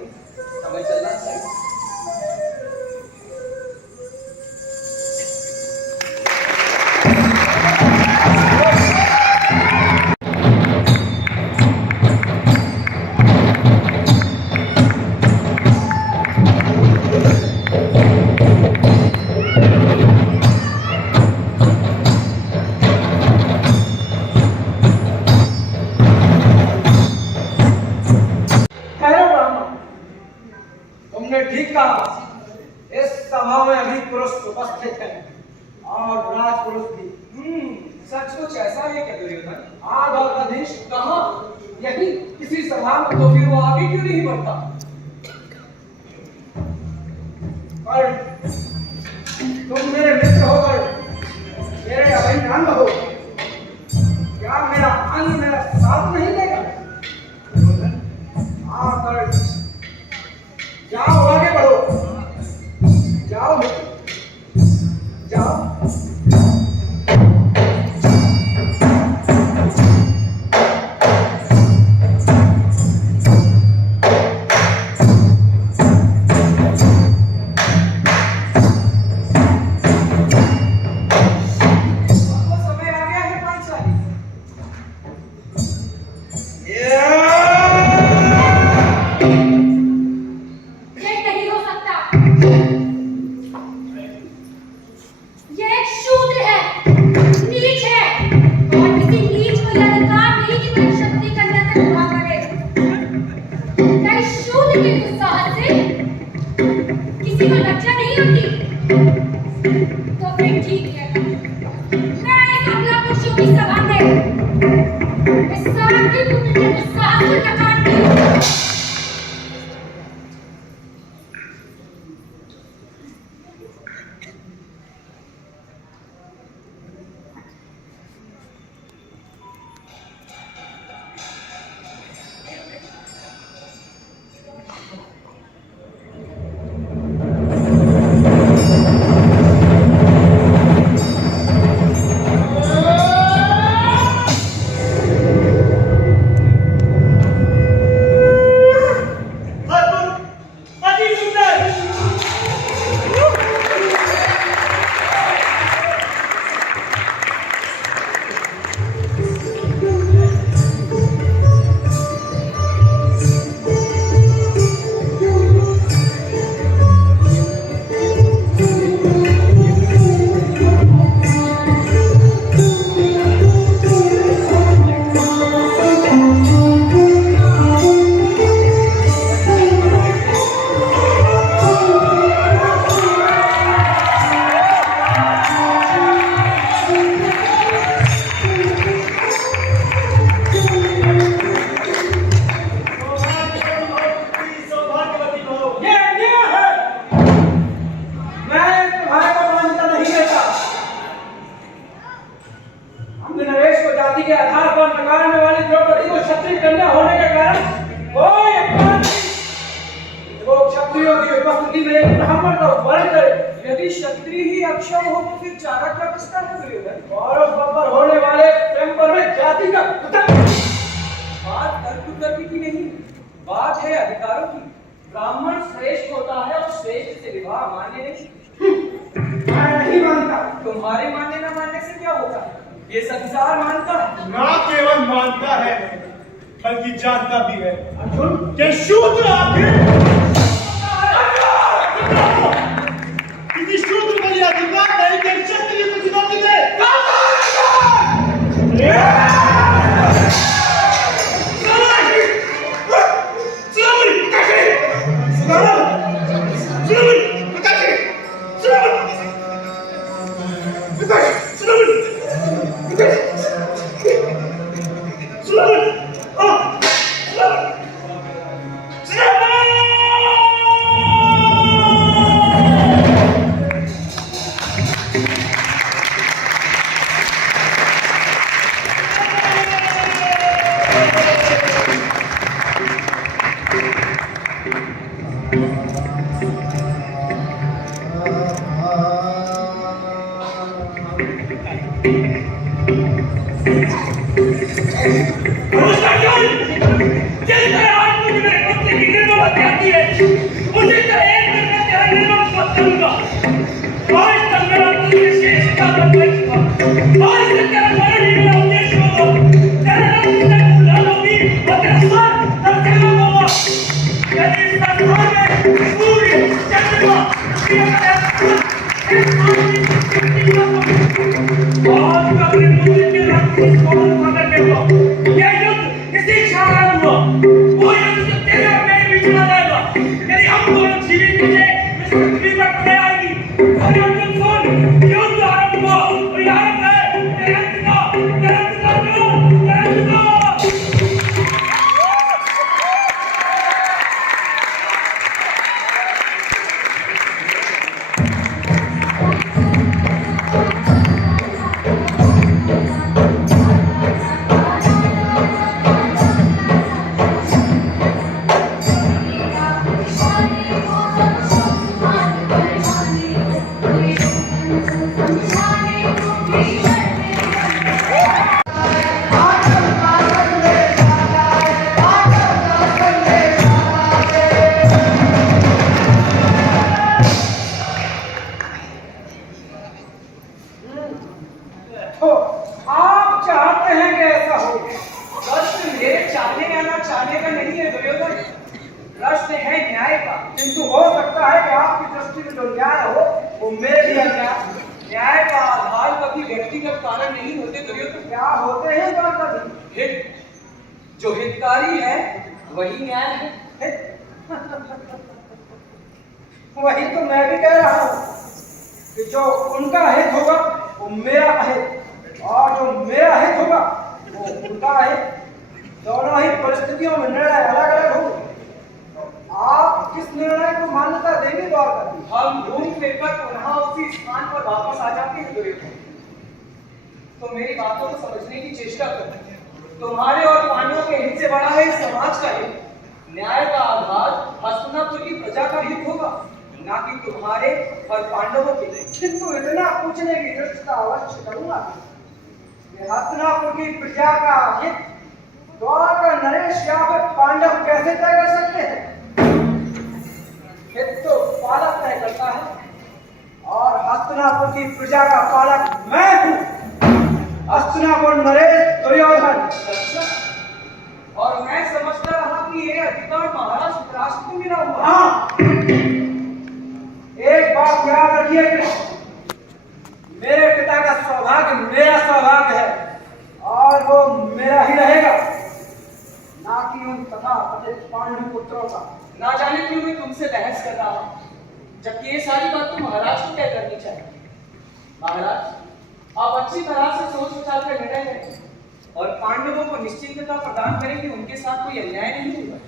हमें चलना चाहिए। तुमने ठीक कहा, सभा में अभी पुरुष उपस्थित हैं और राजपुरुष भी। सचमुच ऐसा है क्या दुर्योधन? आग और आदेश कहाँ? यही किसी सभा में, तो फिर वो आगे क्यों नहीं बढ़ता? पर तुम मेरे मित्र होकर मेरे अभिनंद हो, क्या मेरा अंग मेरा साथ नहीं देगा? हाँ पर जाओ, आगे बढ़ो, जाओ जाओ। ये नहीं हो सकता। ये एक शूद्र है, नीच है, और किसी नीच को यह अधिकार नहीं कि वह शक्ति कन्या से विवाह करे। क्या इस शूद्र के दुस्साहस से किसी को लज्जा नहीं होती? तो फिर ठीक है, मैं इस अबला पुरुषों की सभा में इस सारंगी पुत्र के दुस्साहस को नकारती हूँ। के आधार पर नकारने वाली द्रौपदी को क्षत्रिय कन्या होने के कारण कोई अपमान नहीं। वो क्षत्रियों की उपस्थिति में एक ब्राह्मण का वर्ण करे। यदि क्षत्रिय ही अक्षम हो तो फिर चारा क्या बचता है दुर्योधन? गौरव बब्बर होने वाले स्वयंवर में जाति का बात तर्क तर्क की नहीं, बात है अधिकारों की। ब्राह्मण श्रेष्ठ होता है और श्रेष्ठ से विवाह मान्य नहीं। मैं नहीं मानता। तुम्हारे मानने न मानने से क्या होगा? ये संसार मानता है। ना केवल मानता है बल्कि जानता भी है अर्जुन कि शूद्र आखिर किसी शूद्र को यह अधिकार नहीं कि क्षत्रिय को चुनौती दे। यदि हम दोनों जीवित थे, मैं पृथ्वी पर आएगी। वो मेरे लिए अन्याय। न्याय का आधार कभी व्यक्तिगत कारण नहीं होते दुर्योधन। क्या होते हैं बात कभी? हित, जो हितकारी है वही न्याय है। वही तो मैं भी कह रहा हूँ कि जो उनका हित होगा वो मेरा हित, और जो मेरा हित होगा वो उनका हित। दोनों ही परिस्थितियों में निर्णय अलग अलग होंगे। आप किस निर्णय को मान्यता देंगे द्वारका? हम घूम फिर कर पुनः उसी स्थान पर वापस आ जाते हैं दुर्योधन। तो मेरी बातों को समझने की चेष्टा करो। तुम्हारे और पांडवों के हित से बड़ा है इस समाज का हित। न्याय का आधार हस्तिनापुर की प्रजा का हित होगा, ना कि तुम्हारे और पांडवों के। किंतु इतना पूछने की दृष्टता अवश्य करूंगा कि हस्तिनापुर की प्रजा का हित द्वारका नरेश या फिर पांडव कैसे तय कर सकते हैं? हित तो पालक तय करता है, और हस्तिनापुर की प्रजा का पालक मैं हूँ। हस्तिनापुर नरेश दुर्योधन। और मैं समझता रहा कि ये अधिकार महाराज धृतराष्ट्र को मिला हुआ है। हाँ, एक बात याद रखिए कि मेरे पिता का सौभाग्य मेरा सौभाग्य है, और वो मेरा ही रहेगा, ना कि उन तथा कथित पांडु पुत्रों का। ना जाने क्यों मैं तुमसे बहस कर रहा हूं, जबकि ये सारी बात तो महाराज को तय करनी चाहिए। महाराज, आप अच्छी तरह से सोच विचार कर निर्णय करें और पांडवों को निश्चिंतता प्रदान करें कि उनके साथ कोई अन्याय नहीं होगा।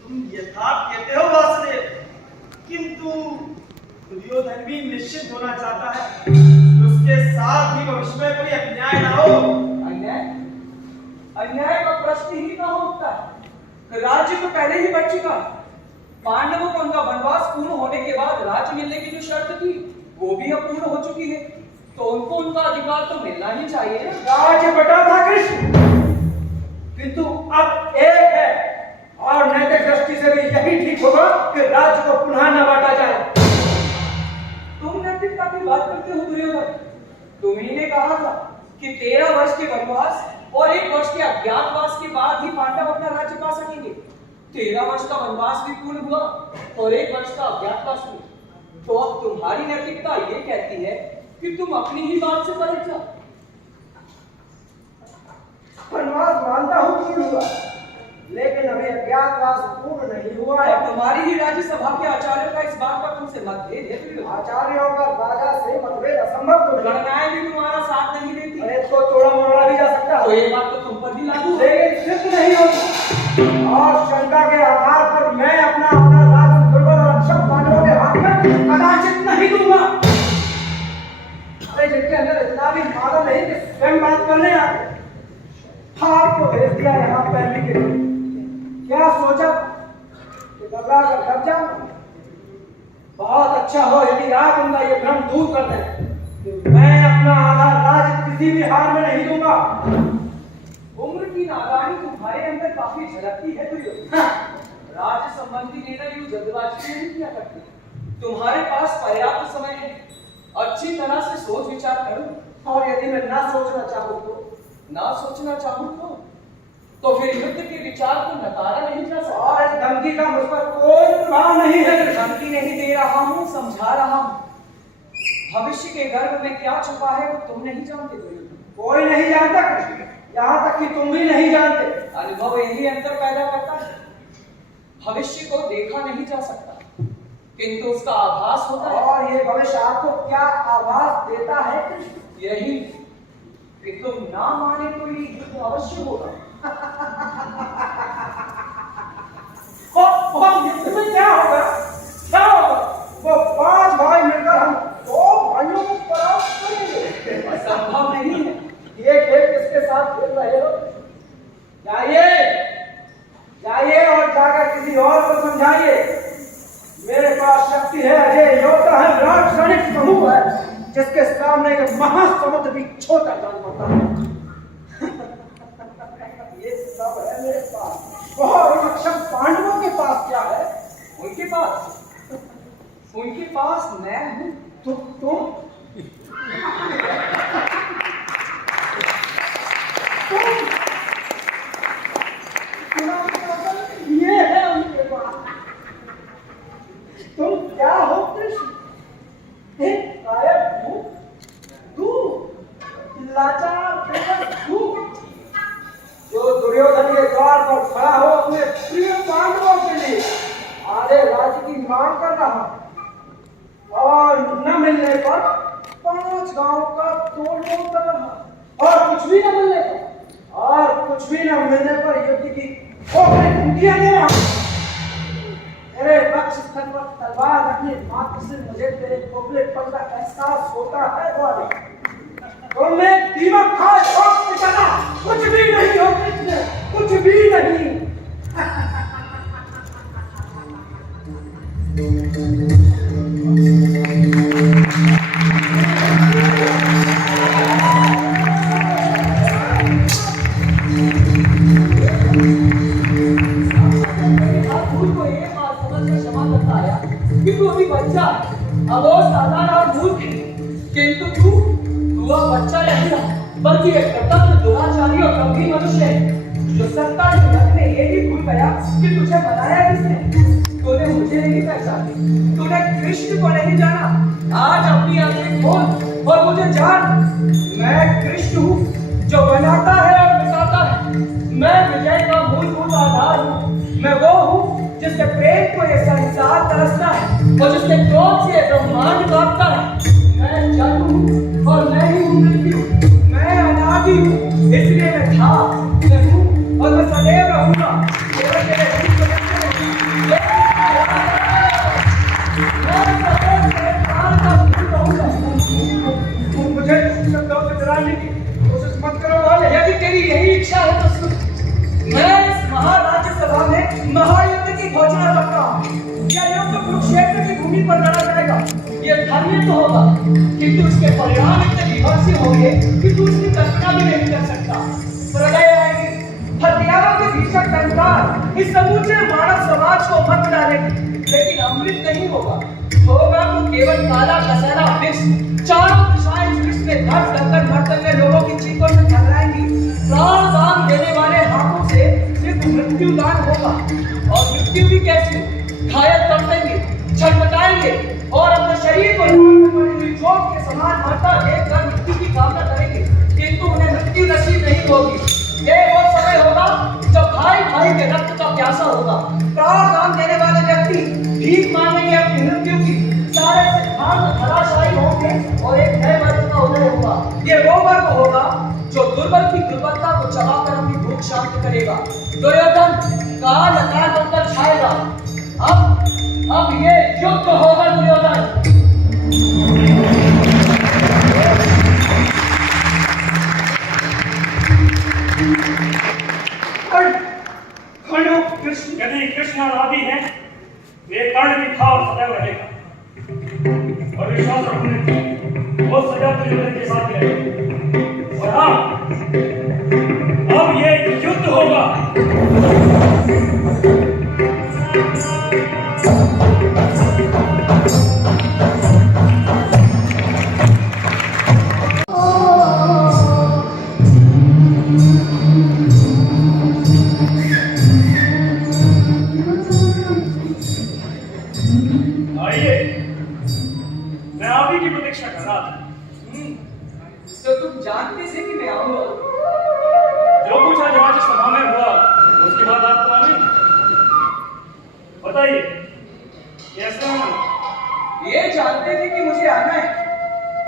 तुम यथार्थ कहते हो वासुदेव, किंतु दुर्योधन भी निश्चित होना चाहता है कि उसके साथ भी भविष्य में कोई अन्याय ना हो। अन्याय? अन्याय का प्रश्न ही ना उठता है। राज्य तो पहले ही बढ़ चुका है। पांडवों को उनका वनवास पूर्ण होने के बाद राज्य मिलने की जो शर्त थी वो भी अब पूर्ण हो चुकी है, तो उनको उनका अधिकार तो मिलना ही चाहिए। राज्य बटा था कृष्ण, किंतु अब एक है, और नैतिक दृष्टि से भी यही ठीक होगा कि राज्य को पुनः न बांटा जाए। तुम नैतिकता की बात करते हो दुर्योधन। तुम्ही ने कहा था कि 13 वर्ष के वनवास और 1 वर्ष के अज्ञातवास के बाद ही पांडव अपना राज्य पा सकेंगे। 13 वर्ष का वनवास भी पूर्ण हुआ और 1 वर्ष का अज्ञातवास भी। तो अब तुम्हारी नैतिकता ये कहती है कि तुम अपनी ही बात से पलट जाओ। वनवास मानता हूँ पूर्ण हुआ, लेकिन अभी अज्ञातवास पूर्ण नहीं हुआ है। और तुम्हारी ही राज्यसभा के आचार्यों का इस बात पर तुमसे मतभेद है दुर्योधन। आचार्यों का राजा से मतभेद असंभव तो नहीं। गणनाएं भी तुम्हारा साथ नहीं देती। अरे इसको तोड़ा मरोड़ा भी जा सकता तो है, ये बात तो तुम पर भी लागू है। लेकिन सिद्ध नहीं होती, और शंका के आधार पर मैं अपना अपना राज्य दुर्बल और अक्षम पांडवों के हाथ में कदाचित नहीं दूंगा। अरे जिनके अंदर इतना भी मालूम नहीं कि स्वयं बात करने आते, आपको भेज दिया यहाँ पहले के लिए। क्या सोचा कि घबरा कर डर जाऊं? बहुत अच्छा हो यदि आप उनका ये भ्रम दूर कर दें कि मैं अपना आधा राज्य किसी भी हाल में नहीं दूंगा। उम्र की नादानी तुम्हारे अंदर काफी झलकती है दुर्योधन। राज्य संबंधी निर्णय यूं जल्दबाजी में नहीं किया करते। तुम्हारे पास पर्याप्त समय है, अच्छी तरह से सोच विचार करो। और यदि मैं ना सोचना चाहूँ तो फिर युद्ध के विचार को नकारा नहीं जा सकता। और इस धमकी का मुझ पर कोई प्रभाव नहीं है। धमकी नहीं दे रहा हूँ, समझा रहा हूँ। भविष्य के गर्भ में क्या छुपा है वो तुम नहीं जानते दुर्योधन। कोई नहीं जानता कृष्ण, यहाँ तक कि तुम भी नहीं जानते। अनुभव यही अंतर पैदा करता है। भविष्य को देखा नहीं जा सकता, किंतु उसका आभास होता है। और ये भविष्य आपको क्या आभास देता है कृष्ण? यही कि तुम ना माने तो ये युद्ध अवश्य होगा। और युद्ध में क्या होगा? क्या होगा? वो 5 भाई मिलकर हम 2 भाइयों को परास्त करेंगे। संभव नहीं है। ये खेल किसके साथ खेल रहे हो? जाइए और जाकर किसी और को समझाइए। मेरे पास शक्ति है, अजय योद्धा है, विराट सैनिक समूह है, जिसके सामने एक महासमुद्र भी छोटा जान पड़ता है। ये सब है मेरे पास। और अक्षम पांडवों के पास क्या है? उनके पास मैं हूं। तुम ये है उनके पास। तुम क्या हो कृष्ण? एक लाचार बेबस धूप जो दुर्योधन के द्वार पर खड़ा हो अपने प्रिय पांडवों के लिए आधे राज्य की मांग कर रहा और न मिलने पर 5 गांव का तोड़ कर रहा और कुछ भी न मिलने पर युद्ध की खोखली कुटिया दे रहा। मेरे वक्ष स्थल पर तलवार रखने मात्र से मुझे तेरे खोखले पल का एहसास होता है ग्वाली। तुमने दीमक खा शौक से चला कुछ भी नहीं हो कृष्ण, कुछ भी नहीं। अब वो साधारण और मूर्ख है, किंतु तू वह बच्चा नहीं था, बल्कि एक कर्तव्य दुराचारी और गंभीर मनुष्य है जो सत्ता के रथ में ये भी भूल गया कि तुझे बनाया किसने। तूने मुझे नहीं पहचाना, तूने कृष्ण को नहीं जाना। आज अपनी आंखें खोल और मुझे जान, मैं कृष्ण हूँ जो बनाता है और मिटाता है। मैं विजय का मूलभूत आधार हूँ। मैं वो हूँ जिसके प्रेम को ये संसार तरसता है और जिसके क्रोध से ब्रह्मांड कांपता है। मैं जन्म हूँ और मैं ही हूँ मृत्यु। मैं अनादि हूँ, इसलिए मैं था, मैं हूँ और मैं सदैव रहूंगा। केवल तेरे रूप को देखते रहिए। मैं सदैव तेरे प्राण का भूल रहूंगा। मुझे शब्दों से डराने की कोशिश मत करो वाले। यदि तेरी यही इच्छा है तो सुन, मैं इस महाराज्य सभा में महायुद्ध की घोषणा करता हूँ। यह युद्ध कुरुक्षेत्र की भूमि पर लड़ा जाएगा। यह धर्म तो होगा, किंतु उसके परिणाम इतने विभत्स होंगे कि तू उसकी कल्पना भी नहीं कर सकता। प्रलय आएगी, हत्यारों के भीषण टंकार इस समूचे मानव समाज को मत डालेगी, लेकिन अमृत नहीं होगा। होगा तो केवल काला कसेरा विष। चारों दिशाएं इस विष में धस धसकर मरते लोगों की चीखों से थर्राएंगी। प्राण दान देने वाले हाथों से सिर्फ मृत्यु दान होगा, और मृत्यु भी कैसी? घायल कर देंगे, छटपटाएंगे और अपने शरीर को चोट के समान मरता देखकर मृत्यु की कामना करेंगे, किंतु उन्हें मृत्यु नसीब नहीं होगी। ये वो समय होगा जब भाई भाई के रक्त का प्यासा होगा। प्राण दान देने वाले व्यक्ति भीख मांगेंगे अपनी मृत्यु की। सारे सिद्धांत धराशायी होंगे और एक नए वर्ग का उदय होगा। ये वो वर्ग होगा जो दुर्बल की दुर्बलता को चबाकर अपनी भूख शांत करेगा। दुर्योधन काल अकाल बनकर छाएगा। अब ये युद्ध होगा दुर्योधन। कृष्ण यदि कृष्ण आदि है, वे कर्ण भी था और सदैव रहेगा। और विश्वास रखने वो सजा दुर्योधन के साथ रहेगा। और हाँ, अब ये युद्ध होगा। तो तुम जानते थे कि मैं आऊंगा? जो कुछ आज राज्य सभा में हुआ उसके बाद आपको आने बताइए कैसे आना? ये जानते थे कि मुझे आना है,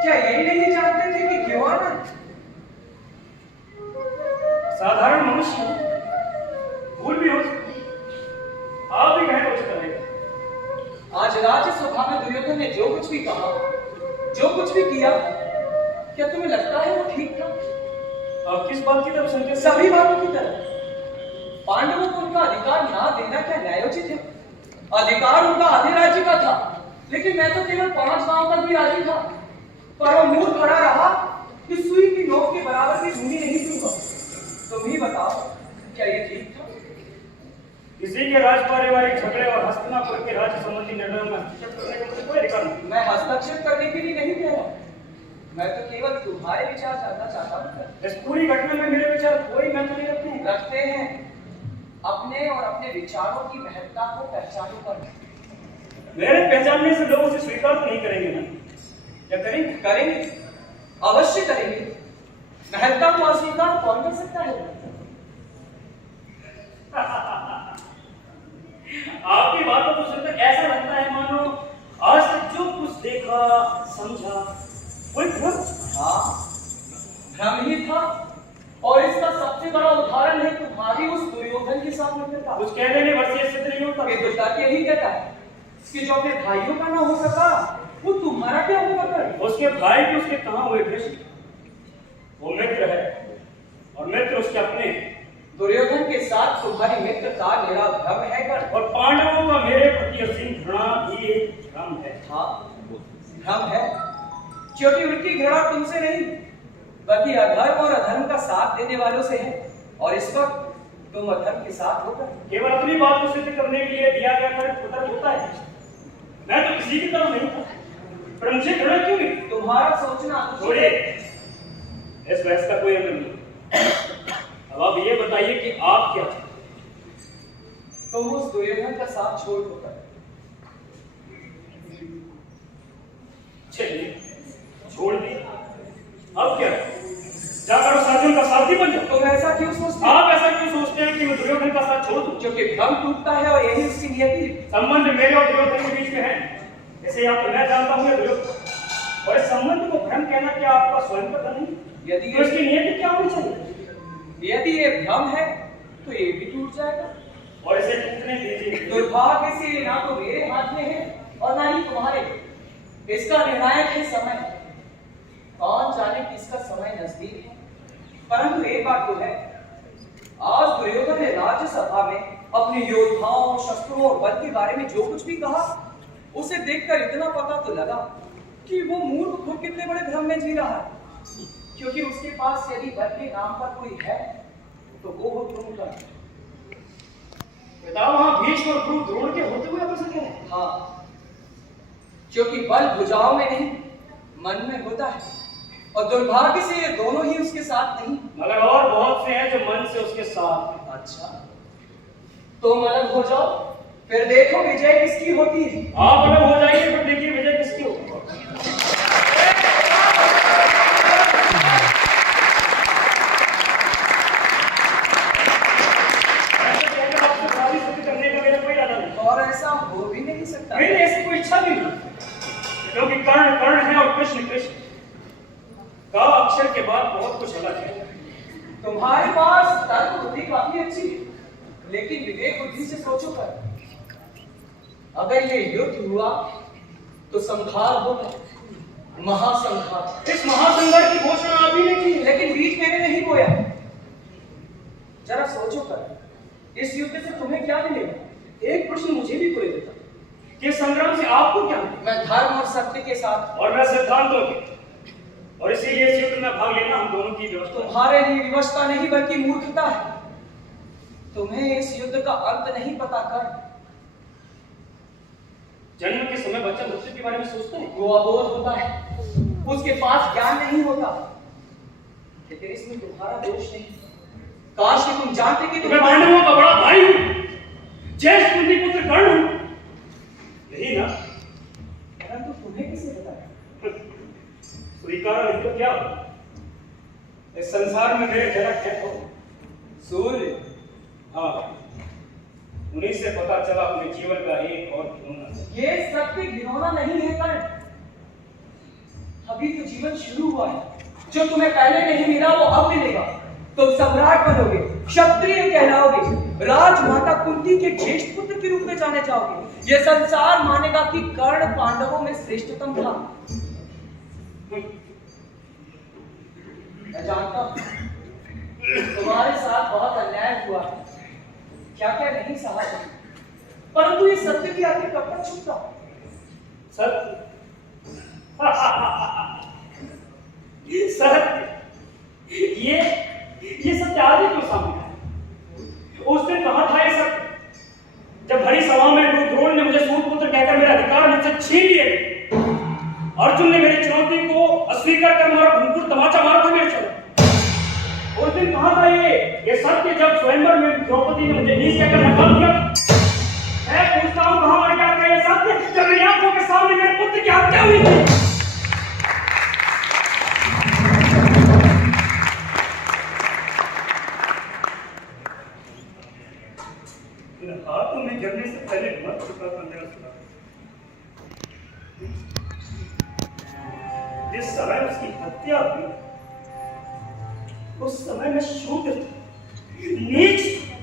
क्या यही नहीं जानते थे कि क्यों आना? साधारण मनुष्य भूल भी हो सकती, आप भी कहें कुछ करें। आज राज्यसभा में दुर्योधन ने जो कुछ भी कहा, जो कुछ भी किया, क्या तुम्हें लगता है वो ठीक था? आप किस बात की तरफ संकेत? सभी बातों की तरफ। पांडवों को उनका अधिकार ना देना क्या न्यायोचित है? अधिकार उनका आधे राज्य का था, लेकिन मैं तो केवल 5 गांव तक भी राजी था। पर वो मूर्ख खड़ा रहा कि सुई की नोक के बराबर भी भूमि नहीं दूंगा। तुम ही बताओ, क्या ये ठीक था? किसी के राज पारिवारिक झगड़े और हस्तिनापुर के राज्य संबंधी निर्णयों में हस्तक्षेप करने का मुझे कोई अधिकार नहीं। मैं हस्तक्षेप करने के लिए नहीं कह रहा, मैं तो केवल तुम्हारे विचार जानना चाहता हूँ। इस पूरी घटना में मेरे विचार कोई महत्व नहीं रखते हैं। रखते हैं। अपने और अपने विचारों की महत्ता को पहचानो कर। मेरे पहचानने से लोग उसे स्वीकार तो नहीं करेंगे ना? क्या करेंगे? करेंगे, अवश्य करेंगे। महलता को अस्वीकार कौन कर सकता है? आपकी बातों को सुनकर ऐसा लगता है मानो आज तक जो कुछ देखा समझा कोई भ्रम। हाँ, भ्रम ही था। और इसका सबसे बड़ा उदाहरण है तुम्हारी उस दुर्योधन के साथ मित्रता। कुछ कहने में वर्षीय सिद्ध नहीं होता। विदुषा यही कहता है कि जो अपने भाइयों का ना हो सका वो तुम्हारा क्या होगा कर? उसके भाई भी उसके कहाँ हुए कृष्ण? वो मित्र है और मित्र उसके अपने हैं। दुर्योधन के साथ तुम्हारी मित्रता मेरा भ्रम है कर। और पांडवों का मेरे प्रति असीम घृणा भी एक भ्रम है। हाँ, भ्रम है, क्योंकि उनकी घृणा तुमसे नहीं बल्कि अधर्म और अधर्म का साथ देने वालों से है। और इस वक्त तुम अधर्म के साथ होकर केवल अपनी बात को सिद्ध करने के लिए दिया गया कर्म उधर होता है। मैं तो किसी की तरफ नहीं था, पर मुझे घृणा क्यों नहीं? तुम्हारा सोचना छोड़िए, इस बहस का कोई अंत नहीं। अब आप ये बताइए कि आप क्या चाहते? तुम उस दुर्योधन का साथ छोड़ होकर चलिए, छोड़ दिया। अब क्या जाकर उस अर्जुन का साथी बन जाओ। तुम ऐसा क्यों सोचते हो? आप ऐसा क्यों सोचते हैं कि मैं दुर्योधन का साथ छोड़ दूं? क्योंकि भ्रम टूटता है और यही उसकी नियति है। संबंध मेरे और दुर्योधन के बीच में है, इसे या तो मैं जानता हूं या दुर्योधन। और इस संबंध को भ्रम कहना क्या आपका स्वयं पता नहीं? यदि तो इसकी नियति क्या होनी चाहिए? यदि ये भ्रम है तो ये भी टूट जाएगा। और इसे टूटने दीजिए। दुर्भाग्य से ना तो मेरे हाथ में है और ना ही तुम्हारे। इसका निर्णायक है समय। कौन जाने किसका समय नजदीक है। परंतु एक बात तो है, आज दुर्योधन ने राज्यसभा में अपने योद्धाओं, शस्त्रों और बल के बारे में जो कुछ भी कहा, उसे देखकर इतना पता तो लगा कि वो मूर्ख खुद कितने बड़े भ्रम में जी रहा है। क्योंकि उसके पास यदि बल के नाम पर कोई है तो वो हो तुम का। बताओ, वहां भीष्म और गुरु द्रोण के होते हुए आप सके हैं? हाँ, क्योंकि बल भुजाओं में नहीं मन में होता है। और दुर्भाग्य से ये दोनों ही उसके साथ नहीं, मगर और बहुत से हैं जो मन से उसके साथ हैं। अच्छा, तुम अलग हो जाओ, फिर देखो विजय किसकी होती है। आप अलग हो जाइए, फिर देखिए विजय किसकी होगी। और ऐसा हो भी नहीं सकता। मेरी ऐसी कोई इच्छा नहीं, क्योंकि कर्ण कर्ण है और कृष्ण कृष्ण। का अक्षर के बाद बहुत कुछ अलग है। तुम्हारे पास तर्क बुद्धि काफी अच्छी है, लेकिन विवेक बुद्धि से सोचो कर। अगर ये युद्ध हुआ तो संहार होगा, महासंहार। इस महासंघर्ष की घोषणा अभी नहीं की, लेकिन बीज मैंने नहीं बोया। जरा सोचो कर, इस युद्ध से तुम्हें क्या मिलेगा? एक प्रश्न मुझे भी कोई देता कि संग्राम से आपको क्या मिलेगा? मैं धर्म और सत्य के साथ, और मैं सिद्धांतों के, और इसीलिए इस युद्ध में भाग लेना हम दोनों की व्यवस्था। तुम्हारे लिए विवशता नहीं बल्कि मूर्खता है। तुम्हें इस युद्ध का अंत नहीं पता कर। जन्म के समय बच्चा मृत्यु के बारे में सोचता है। वो अबोध होता है, उसके पास ज्ञान नहीं होता। लेकिन इसमें तुम्हारा दोष नहीं। काश कि तुम जानते कि मैं पांडवों का बड़ा भाई हूं, ज्येष्ठ पुत्र कर्ण हूं, यही ना? परंतु तुम्हें किसे बताया? स्वीकार नहीं तो क्या होगा? इस संसार में मेरे जरा क्या हो? सूर्य। हाँ, उन्हीं से पता चला अपने जीवन का एक और घिनौना। ये सत्य घिनौना नहीं है कर्ण। अभी तो जीवन शुरू हुआ है। जो तुम्हें पहले नहीं मिला वो अब मिलेगा। तुम सम्राट बनोगे, क्षत्रिय कहलाओगे, राजमाता कुंती के ज्येष्ठ पुत्र के रूप में जाने जाओगे। ये संसार मानेगा कि कर्ण पांडवों में श्रेष्ठतम था। मैं जानता हूं तुम्हारे साथ बहुत अन्याय हुआ है, क्या क्या नहीं सहा, परंतु ये सत्य की आखिर कब तक छुपता? सत्य सत्य, ये सत्य आज ही क्यों सामने आया? उस दिन कहा था ये सत्य जब भरी सभा में द्रोण ने मुझे सूतपुत्र कहकर मेरा अधिकार मुझसे छीन लिए। अर्जुन ने मेरी चुनौती को अस्वीकार कर मारा, भूमपुर तमाचा मारा था मेरे सर। उस दिन कहा था ये सत्य जब स्वयंवर में द्रौपदी ने मुझे नीच कहकर नकार दिया। मैं पूछता हूं कहां मर गया था ये सत्य जब मेरी आंखों के सामने मेरे पुत्र की हत्या हुई थी? जिस समय उसकी हत्या हुई उस समय मैं शूद्र था, नीच था।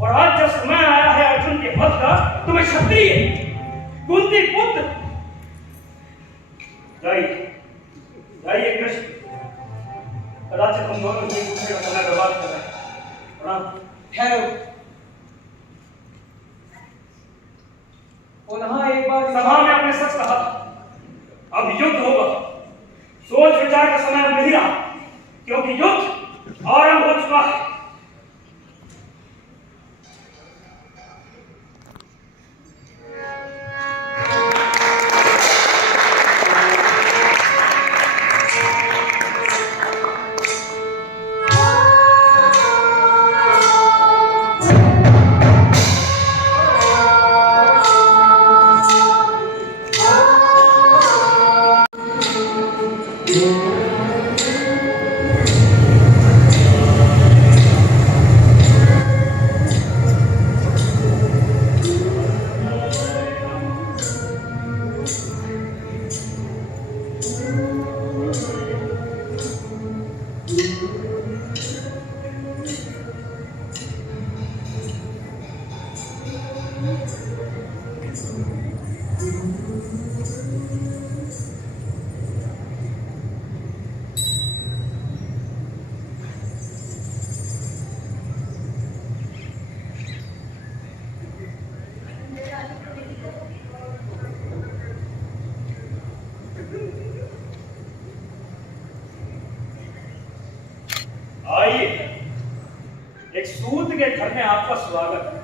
और आज जब समय आया है अर्जुन के वध का तो मैं क्षत्रिय, कुंती पुत्र। जाइए कृष्ण, कदाचित हम दोनों एक दूसरे का समय बर्बाद कर रहे हैं। प्रणाम। ठहरो, पुनः एक बार सभा में आपने सच कहा था, अब युद्ध होगा। सोच विचार का समय अब नहीं रहा, क्योंकि युद्ध आरंभ हो चुका है। आइए, एक सूत के घर में आपका स्वागत है।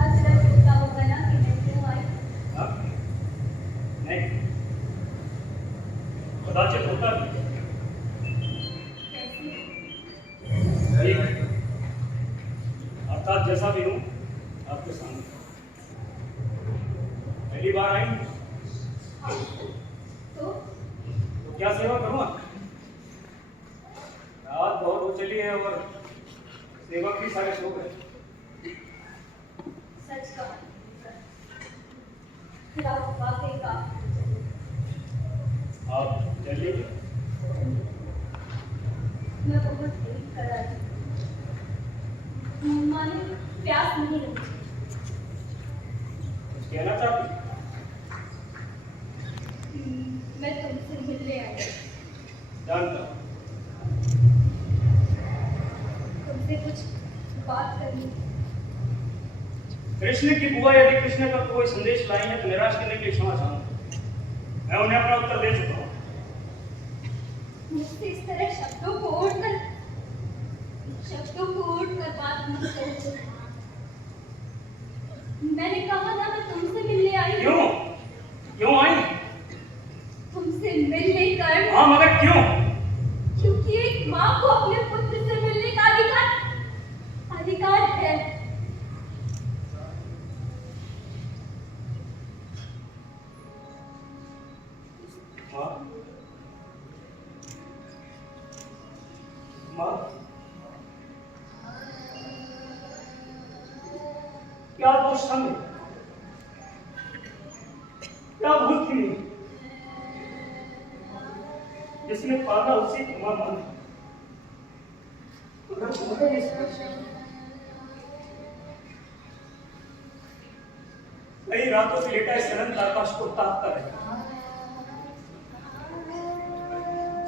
आज तक होता होगा ना कि मैं क्यों आई? हाँ? नहीं, कदाचित होता नहीं। ठीक है। अर्थात जैसा भी हूं आपके सामने। पहली बार आई तो क्या सेवा करूं? रात बहुत हो चली है और सेवक भी सारे सो गए। सच का वाकई का आप चलिए। मैं बहुत देर कर रही हूँ, मानो प्यास नहीं लगी। कुछ कहना चाहती? मैं तुमसे मिलने आई, जानता हूं। तुमसे कुछ बात करनी। कृष्ण की बुआ यदि कृष्ण का कोई संदेश लाई है तो निराश करने के लिए क्षमा चाहूंगा। मैं उन्हें अपना उत्तर दे चुका हूं। मुझसे इस तरह शब्दों को ओढ़कर बात नहीं करो। मैंने कहा ना मैं तुमसे मिलने आई। क्यों आई? तुमसे मिलने कर। हाँ, मगर क्यों? क्योंकि एक माँ को अपने पुत्र से मिलने का अधिकार है। माँ, क्या दोष था मेरा? क्या भूल थी मेरी? जिसने पाला उसी को मां माना। अगर तुम्हें इस कई रातों से लेटा इस अनंत आकाश को ताकता रहे,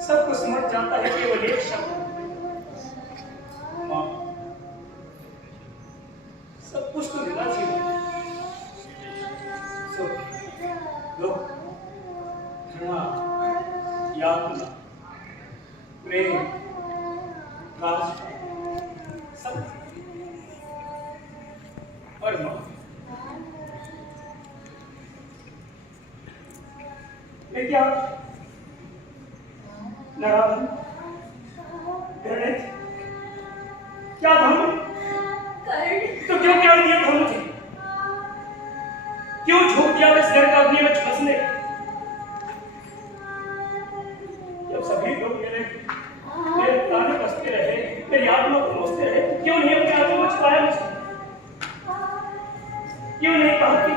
सबको समझ जाता है केवल एक शब्द, मां। सब कुछ तो मिला जी। लो, घृणा, यातना, प्रेम, राज, सब। और मां, मैं क्या नाराज हूं, घृणित, क्या धर्म? तो क्यों क्या दिया था मुझे? क्यों झोंक दिया इस घर का अग्नि में झुलसने? जब सभी लोग मेरे प्राण कसते रहे, मेरी आत्मा को नोचते रहे, क्यों नहीं अपने आत्मा को छुपाया मुझे? क्यों नहीं कहा कि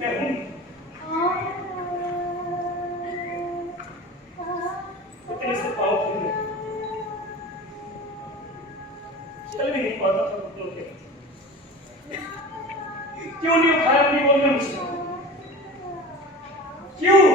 मैं हूं? मुझसे? क्यों?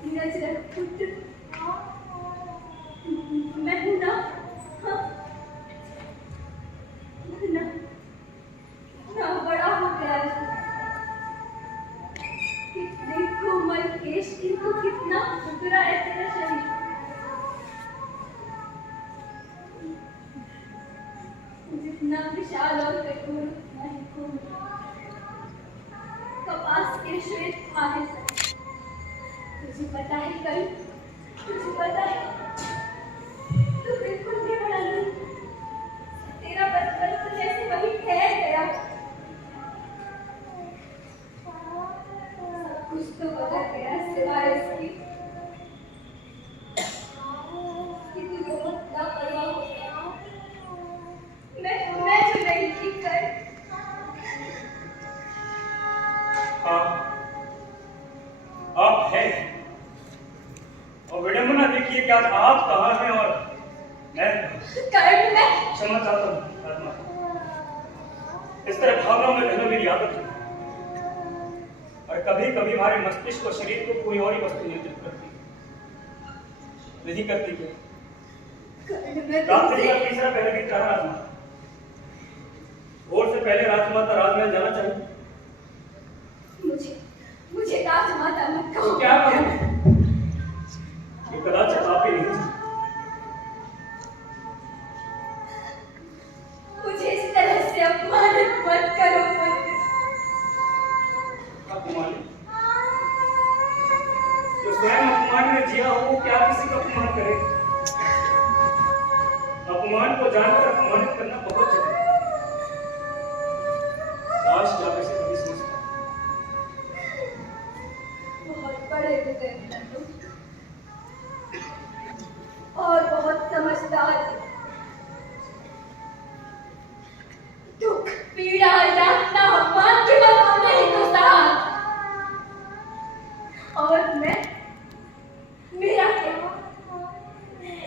धीरज रख पुत्र, मैं हूं ना। हाँ? ना ना बड़ा हो गया है। देखो मल केश किंतु कितना सुधरा है तेरा शरीर। जितना विशाल और कठोर उतना ही कोमल। कपास के श्वेत आगे से तुझे पता है कल, तुझे पता है तू बिल्कुल भी बड़ा नहीं। तेरा बचपन तो जैसे वही ठहर गया। सब कुछ तो बदल गया सिवाय इसके कि तू बहुत लापरवाह हो गया। मैं जो नहीं थी कल। हाँ, आप हैं। और विडंबना देखिए कि आज आप कहाँ हैं और मैं कर्ण मैं क्षमा चाहता हूँ आत्मा। इस तरह भावनाओं में रहना मेरी आदत है और कभी कभी हमारे मस्तिष्क और शरीर को कोई और ही वस्तु नियंत्रित करती है। नहीं करती क्या? कर्ण मैं रात्रि का तुमसे तीसरा पहले बीत रहा आत्मा। भोर से पहले राजमाता राजमहल जाना चाहिए। मुझे राजमाता मत कहो। तो क्या कहूँ? ये कदाचित आप ही नहीं। मुझे इस तरह से अपमानित मत करो पुत्र। अपमान? जो स्वयं अपमान में जिया हो वो क्या किसी का अपमान करे? अपमान को जानकर अपमानित करना बहुत जरूरी है। काश आप ऐसे कभी समझते। बहुत बड़े हृदय हैं तुम और बहुत समझदार। दुख पीड़ा यातना अपमान के बाद तुमने ही तो सहा। और मेरा क्या?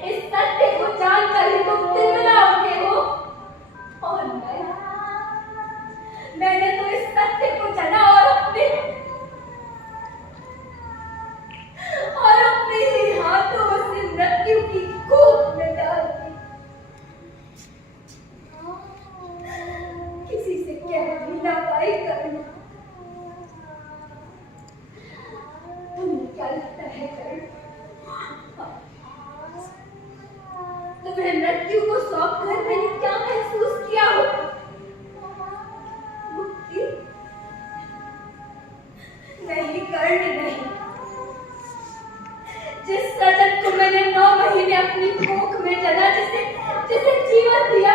इस सत्य को जानकर ही तुम तिलमिलाओगे हो। और मैंने तो इस सत्य को जाना और अपने ही हाथों से मृत्यु की कूप में डाल दी। किसी से कह भी ना पाई करना। तुम्हें क्या लगता है कर्ण? तुम्हें मृत्यु को सौंप कर मैंने क्या महसूस किया हो? मुक्ति? नहीं कर्ण नहीं। जिस सजन को मैंने 9 महीने अपनी भूख में जला, जिसे जीवन दिया,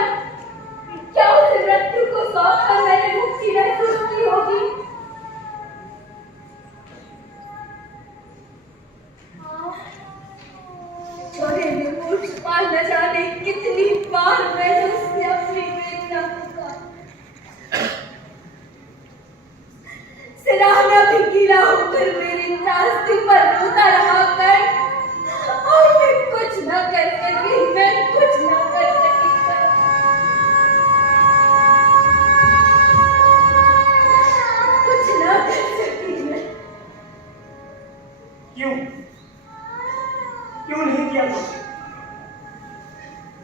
क्या उसे मृत्यु को सौंपकर मैंने मुक्ति महसूस की होगी? छोरे ने मूर्ख पाल न जाने कितनी बार मैंने उससे अपनी वेदना पुकारी। सिराना भी गीला होकर मेरी नास्ती पर रोता रहा कर। और मैं कुछ ना कर सकी, मैं कुछ ना कर सकी कर। कुछ ना कर सकी मैं। क्यों? क्यों नहीं किया था?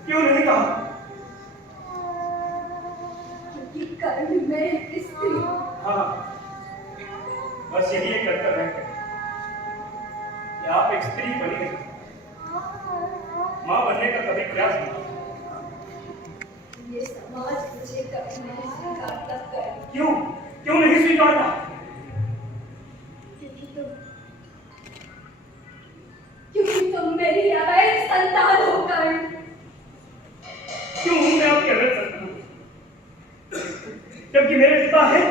क्यों नहीं कहा? क्योंकि कर्ण मैं एक स्त्री हूँ। हाँ, बस यही एक कर्तव्य है कि आप एक स्त्री बनी रही। मां बनने का कभी प्रयास नहीं। ये समाज मुझे कभी नहीं स्वीकारता कर्ण। क्यों? क्यों नहीं स्वीकारता? क्योंकि तुम मेरी अवैध संतान हो कर्ण। क्यों हूं मैं आपके अवैध संतान? जबकि मेरे पिता हैं।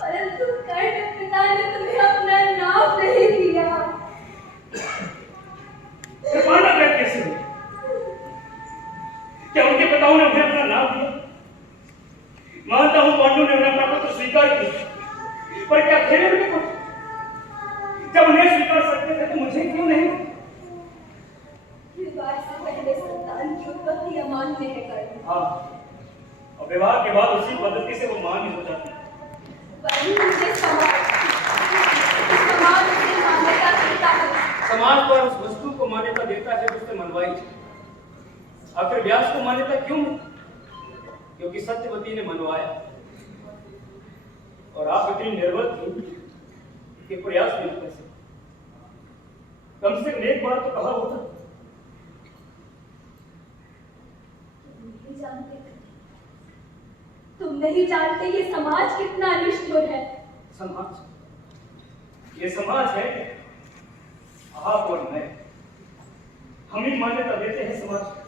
परंतु कर्ण पिता ने तुम्हें अपना नाम नहीं दिया। की उत्पत्ति अमान्य है कर्ण। हाँ, और विवाह के बाद उसी पद्धति से वो मान्य हो जाती है। वही मुझे समाज उसे मान्यता देता है। समाज पर उस वस्तु को मान्यता देता है जो उसने मनवाई थी। आखिर व्यास को मान्यता क्यों नहीं? क्योंकि सत्यवती ने मनवाया और आप इतनी निर्बल थी कि प्रयास नहीं कर सकते। कम से कम एक बार तो कहा होता। तुम नहीं जानते ये समाज कितना निष्ठुर है। समाज, ये समाज है आप और मैं, हम ही मान्यता देते हैं समाज को।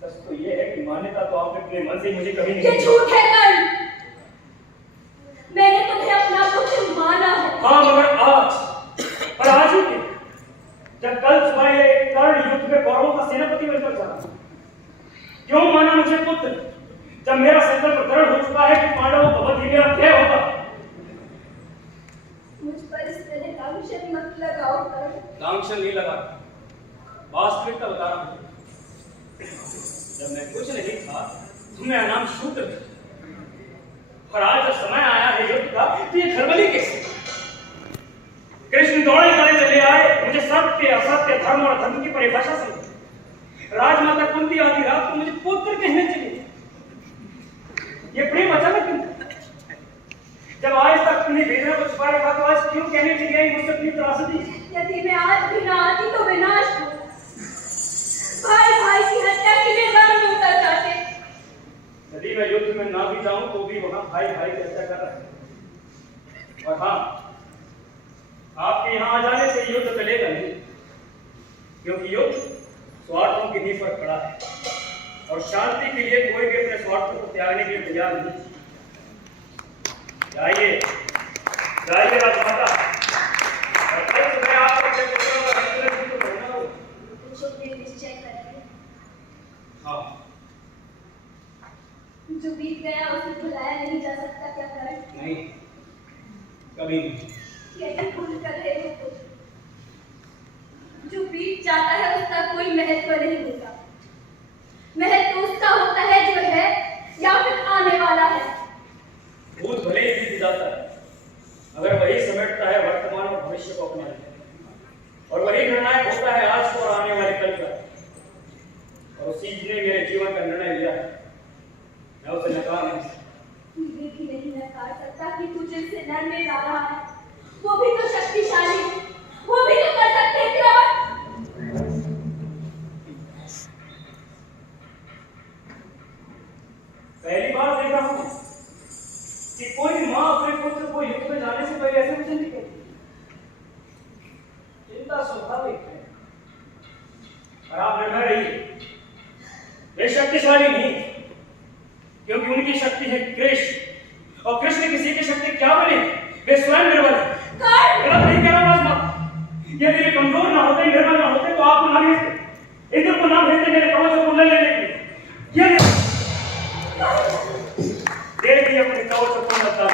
सच तो ये है कि मान्यता तो आप अपने मन से मुझे कभी नहीं ये झूठ है कर्ण। मैंने तुम्हें अपना पुत्र माना है। हाँ, मगर आज ही के जब कल सुबह ये कर्ण युद्ध में कौरवों का सेनापति बनकर जाना, क्यों माना मुझे पुत्र जब मेरा संकल्प दृढ़ हो चुका है कि पांडवों का वध ही मेरा ध्येय होगा। मुझ पर इस तरह कांक्षण मत लगाओ कर्ण। कांक्षण नहीं लगा, वास्तविकता बता रहा हूं। जब मैं कुछ नहीं था तो मैं नाम शूद्र था, और आज जब समय आया है युद्ध का तो ये खलबली कैसे? कृष्ण दौड़े दौड़े चले आए, मुझे सत्य असत्य धर्म और धर्म की परिभाषा समझ। राजमाता कुंती आधी रात को मुझे पुत्र कहने चली। ये प्रेम अचानक क्यों? जब आज तक तुमने वेदना को छुपा रखा तो आज क्यों कहने चली आई मुझसे अपनी त्रासदी? यदि मैं आज भी ना आती तो विनाश हो। भाई भाई की हत्या के लिए रण में उतर जाते। यदि मैं युद्ध में ना भी जाऊं तो भी वहां भाई भाई की हत्या कर रहे हैं। और हाँ, आपके यहाँ आ जाने से युद्ध चलेगा नहीं, क्योंकि युद्ध स्वार्थों की नींव पर खड़ा है और शांति के लिए कोई भी अपने स्वार्थों को त्यागने के लिए तैयार नहीं। जाइए जाइए राजमाता, और कल सुबह आप अपने पुत्रों का हत्या तो करना हो। निश्चय करिए। हाँ, जो बीत गया उसे भुलाया नहीं जा सकता क्या करें? नहीं, कभी नहीं। यही भूल कर रहे हो तो जो बीत जाता है उसका कोई महत्व नहीं होता। महत्व उसका होता है जो है या फिर आने वाला है। भूत भले ही बीत जाता है, अगर वही समेटता है वर्तमान और भविष्य को अपना लेता है, और वही निर्णायक होता है आज को और आने वाले कल का। और उसी ने मेरे जीवन का निर्णय लिया है, मैं उसे नकार नहीं सकता। ये भी नहीं नकार सकता कि तू जिससे लड़ने जा रहा है वो भी तो शक्तिशाली है, वो भी तो कर सकते हैं क्रोध। पहली बार देख रहा हूं कि कोई मां अपने पुत्र को युद्ध में जाने से पहले ऐसे वचन नहीं कहती। चिंता स्वाभाविक है, और आप निर्भय रहिए। वे शक्तिशाली नहीं, क्योंकि उनकी शक्ति है कृष्ण, और कृष्ण किसी की शक्ति क्या बने? वे स्वयं निर्बल है। गलत नहीं कह रहा हूं राजमाता। यदि वे कमजोर ना होते, निर्बल ना होते तो आपको ना भेजते, इंद्र को ना भेजते मेरे कवच को लेने के लिए। ये दे दिए अपने कवच को पूर्णता।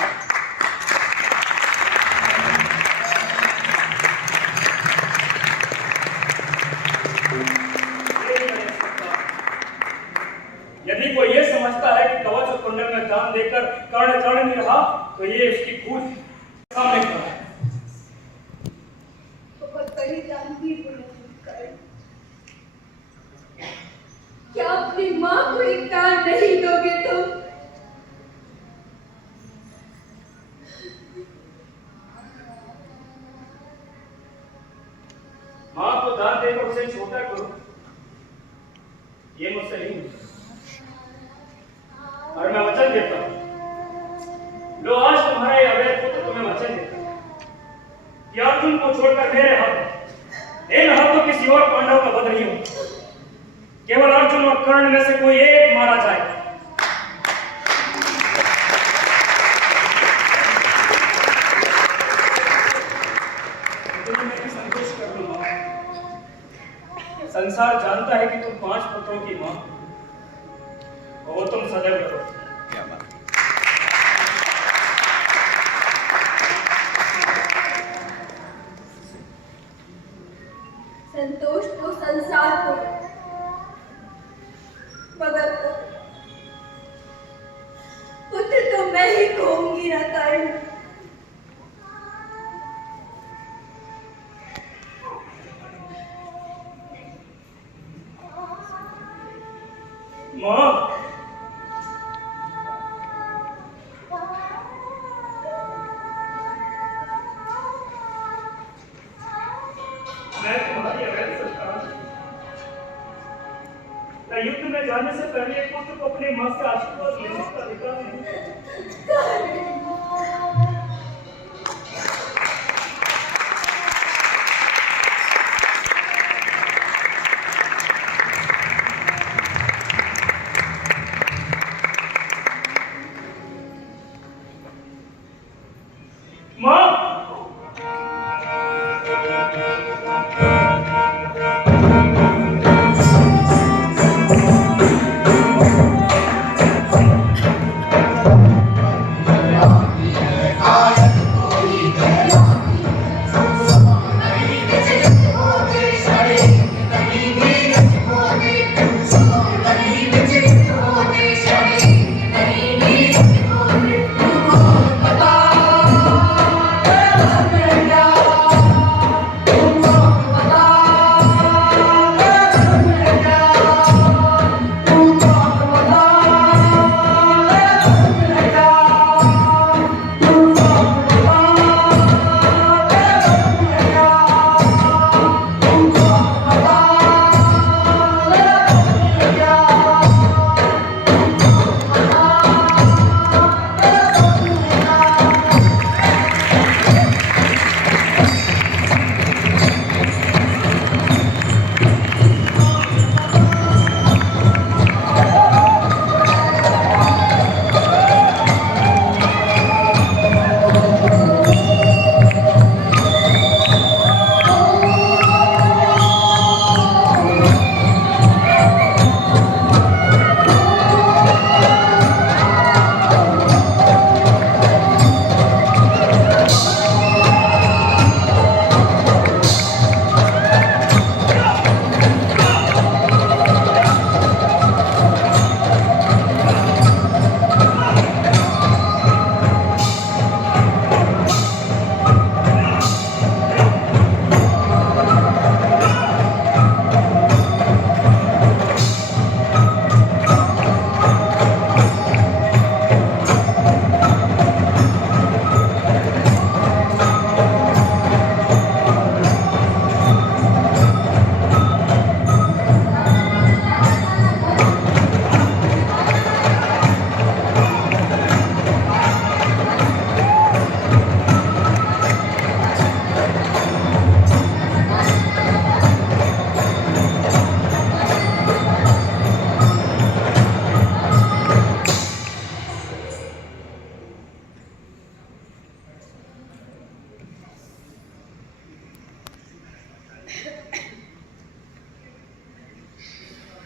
यदि कोई ये समझता है कि कवच और कुंडल में दान देकर कर्ण कर्ण नहीं रहा तो ये उसकी भूल सामने खड़ा है। बहुत बड़ी जानवीर कर क्या अपनी मां को इकरार नहीं दोगे तुम? मां को दान देकर उसे छोटा करो, ये मुझसे नहीं होता। और मैं वचन देता हूं, लो आज तुम्हारा ये अवैध पुत्र तुम्हें वचन देता है कि अर्जुन को छोड़कर मेरे हाथ इन हाथों किसी और पांडव का वध नहीं होगा। केवल अर्जुन और कर्ण में से कोई एक मारा जाए। मैं भी संतोष कर लूंगा। संसार जानता है कि तुम 5 पुत्रों की मां, और तुम सदैव रहो। संतोष तो संसार को, रहता है। माँ, मैं तुम्हारी अवैध संतान हूँ। मैं युद्ध में जाने से पहले एक पुत्र को अपनी माँ से आशीर्वाद लेने का अधिकार नहीं।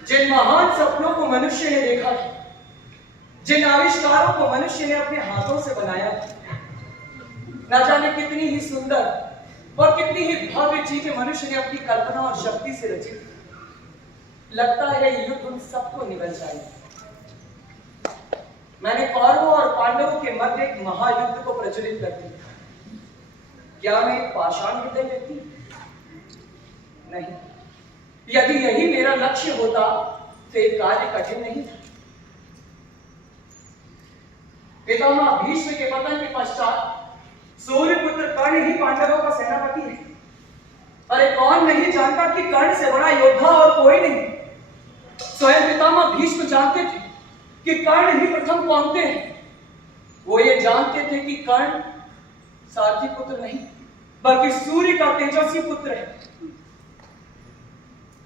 जिन महान सपनों को मनुष्य ने देखा, जिन आविष्कारों को मनुष्य ने अपने हाथों से बनाया, न जाने कितनी ही सुंदर और कितनी ही भव्य चीजें मनुष्य ने अपनी कल्पना और शक्ति से रची। लगता है ये युद्ध उन सबको निगल जाएगा। मैंने कौरवों और पांडवों के मध्य एक महायुद्ध को प्रज्वलित कर दिया। क्या मैं एक पाषाण हृदय व्यक्ति? नहीं। यदि यही मेरा लक्ष्य होता तो एक कार्य कठिन नहीं था। पितामह भीष्म के पतन के पश्चात सूर्यपुत्र कर्ण ही पांडवों का सेनापति है। अरे कौन नहीं जानता कि कर्ण से बड़ा योद्धा और कोई नहीं। स्वयं पितामह भीष्म जानते थे कि कर्ण ही प्रथम पहुंचते हैं। वो ये जानते थे कि कर्ण सारथी पुत्र नहीं बल्कि सूर्य का तेजस्वी पुत्र है।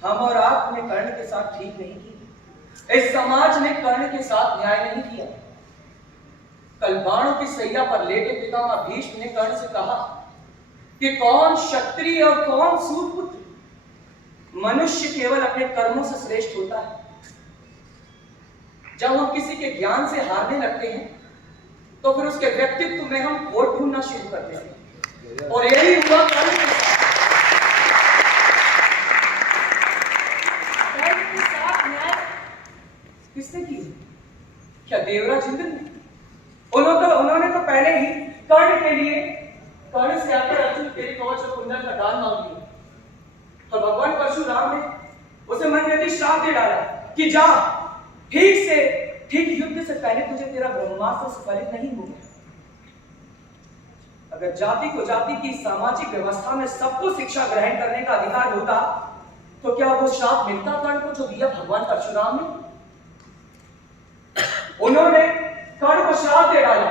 हम और आपने कर्ण के साथ ठीक नहीं किया। इस समाज ने कर्ण के साथ न्याय नहीं किया। कल बाणों की सैया पर लेटे पितामह भीष्म ने कर्ण से कहा कि कौन क्षत्रिय और कौन सूरपुत्र। मनुष्य केवल अपने कर्मों से श्रेष्ठ होता है। जब हम किसी के ज्ञान से हारने लगते हैं तो फिर उसके व्यक्तित्व में हम खोट ढूंढना शुरू करते हैं, और यही हुआ कर्ण के साथ। किसने की? क्या देवराज इंद्र ने? उन्होंने तो पहले पहले ही कर्ण के लिए कर्ण से आकर अर्जुन तेरे कवच और कुंडल का दान मांग लिया, तो भगवान परशुराम ने उसे मन में श्राप दे डाला कि जा, ठीक युद्ध से पहले तुझे तेरा ब्रह्मास्त्र सफलित नहीं होगा। अगर जाति को जाति की सामाजिक व्यवस्था में सबको शिक्षा ग्रहण करने का अधिकार होता, तो क्या वो श्राप मिलता कर्ण को जो दिया भगवान परशुराम ने? उन्होंने कर्ण को श्राप दे डाला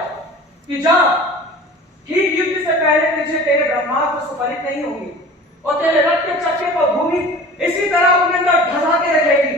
कि जा, ठीक युद्ध से पहले तुझे तेरे ब्रह्मास्त्र सफलित नहीं होंगे और तेरे रथ के चक्के को भूमि इसी तरह अपने अंदर धसा के रखेगी।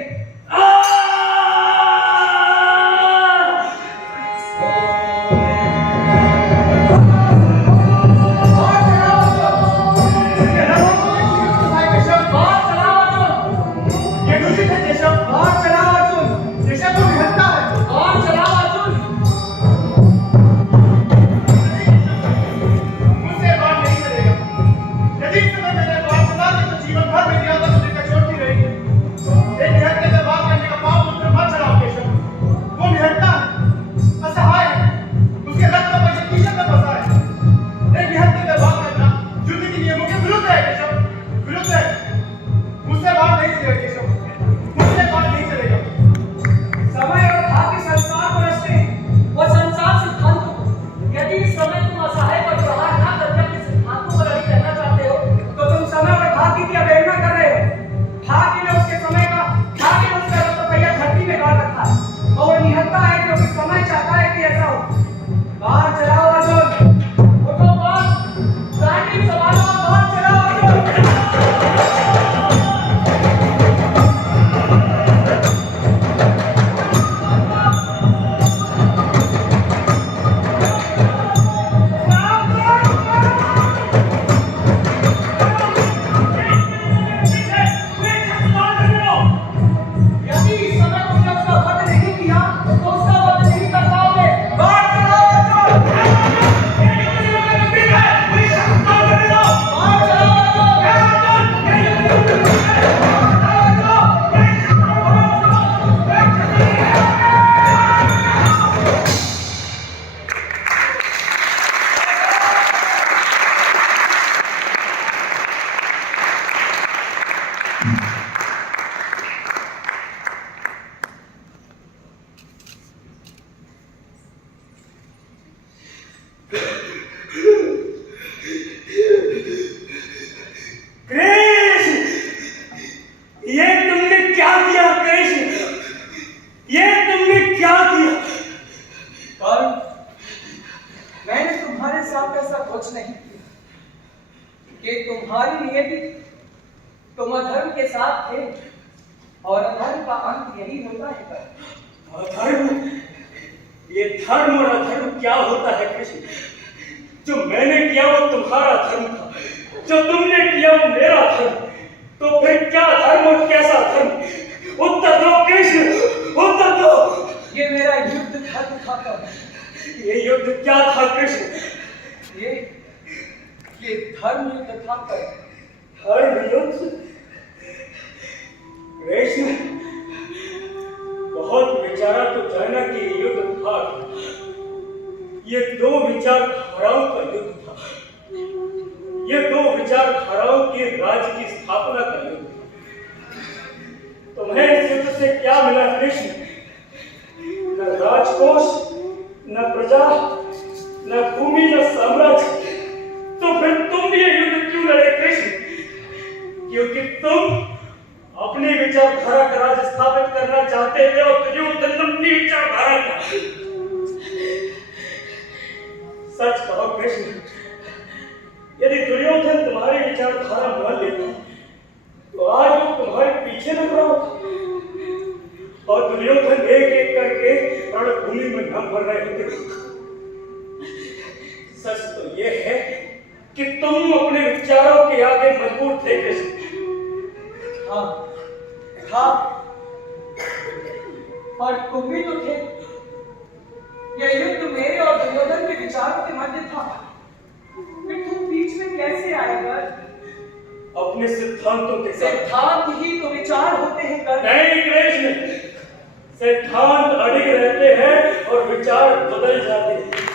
सिद्धांत अड़िग रहते हैं और विचार बदल जाते हैं।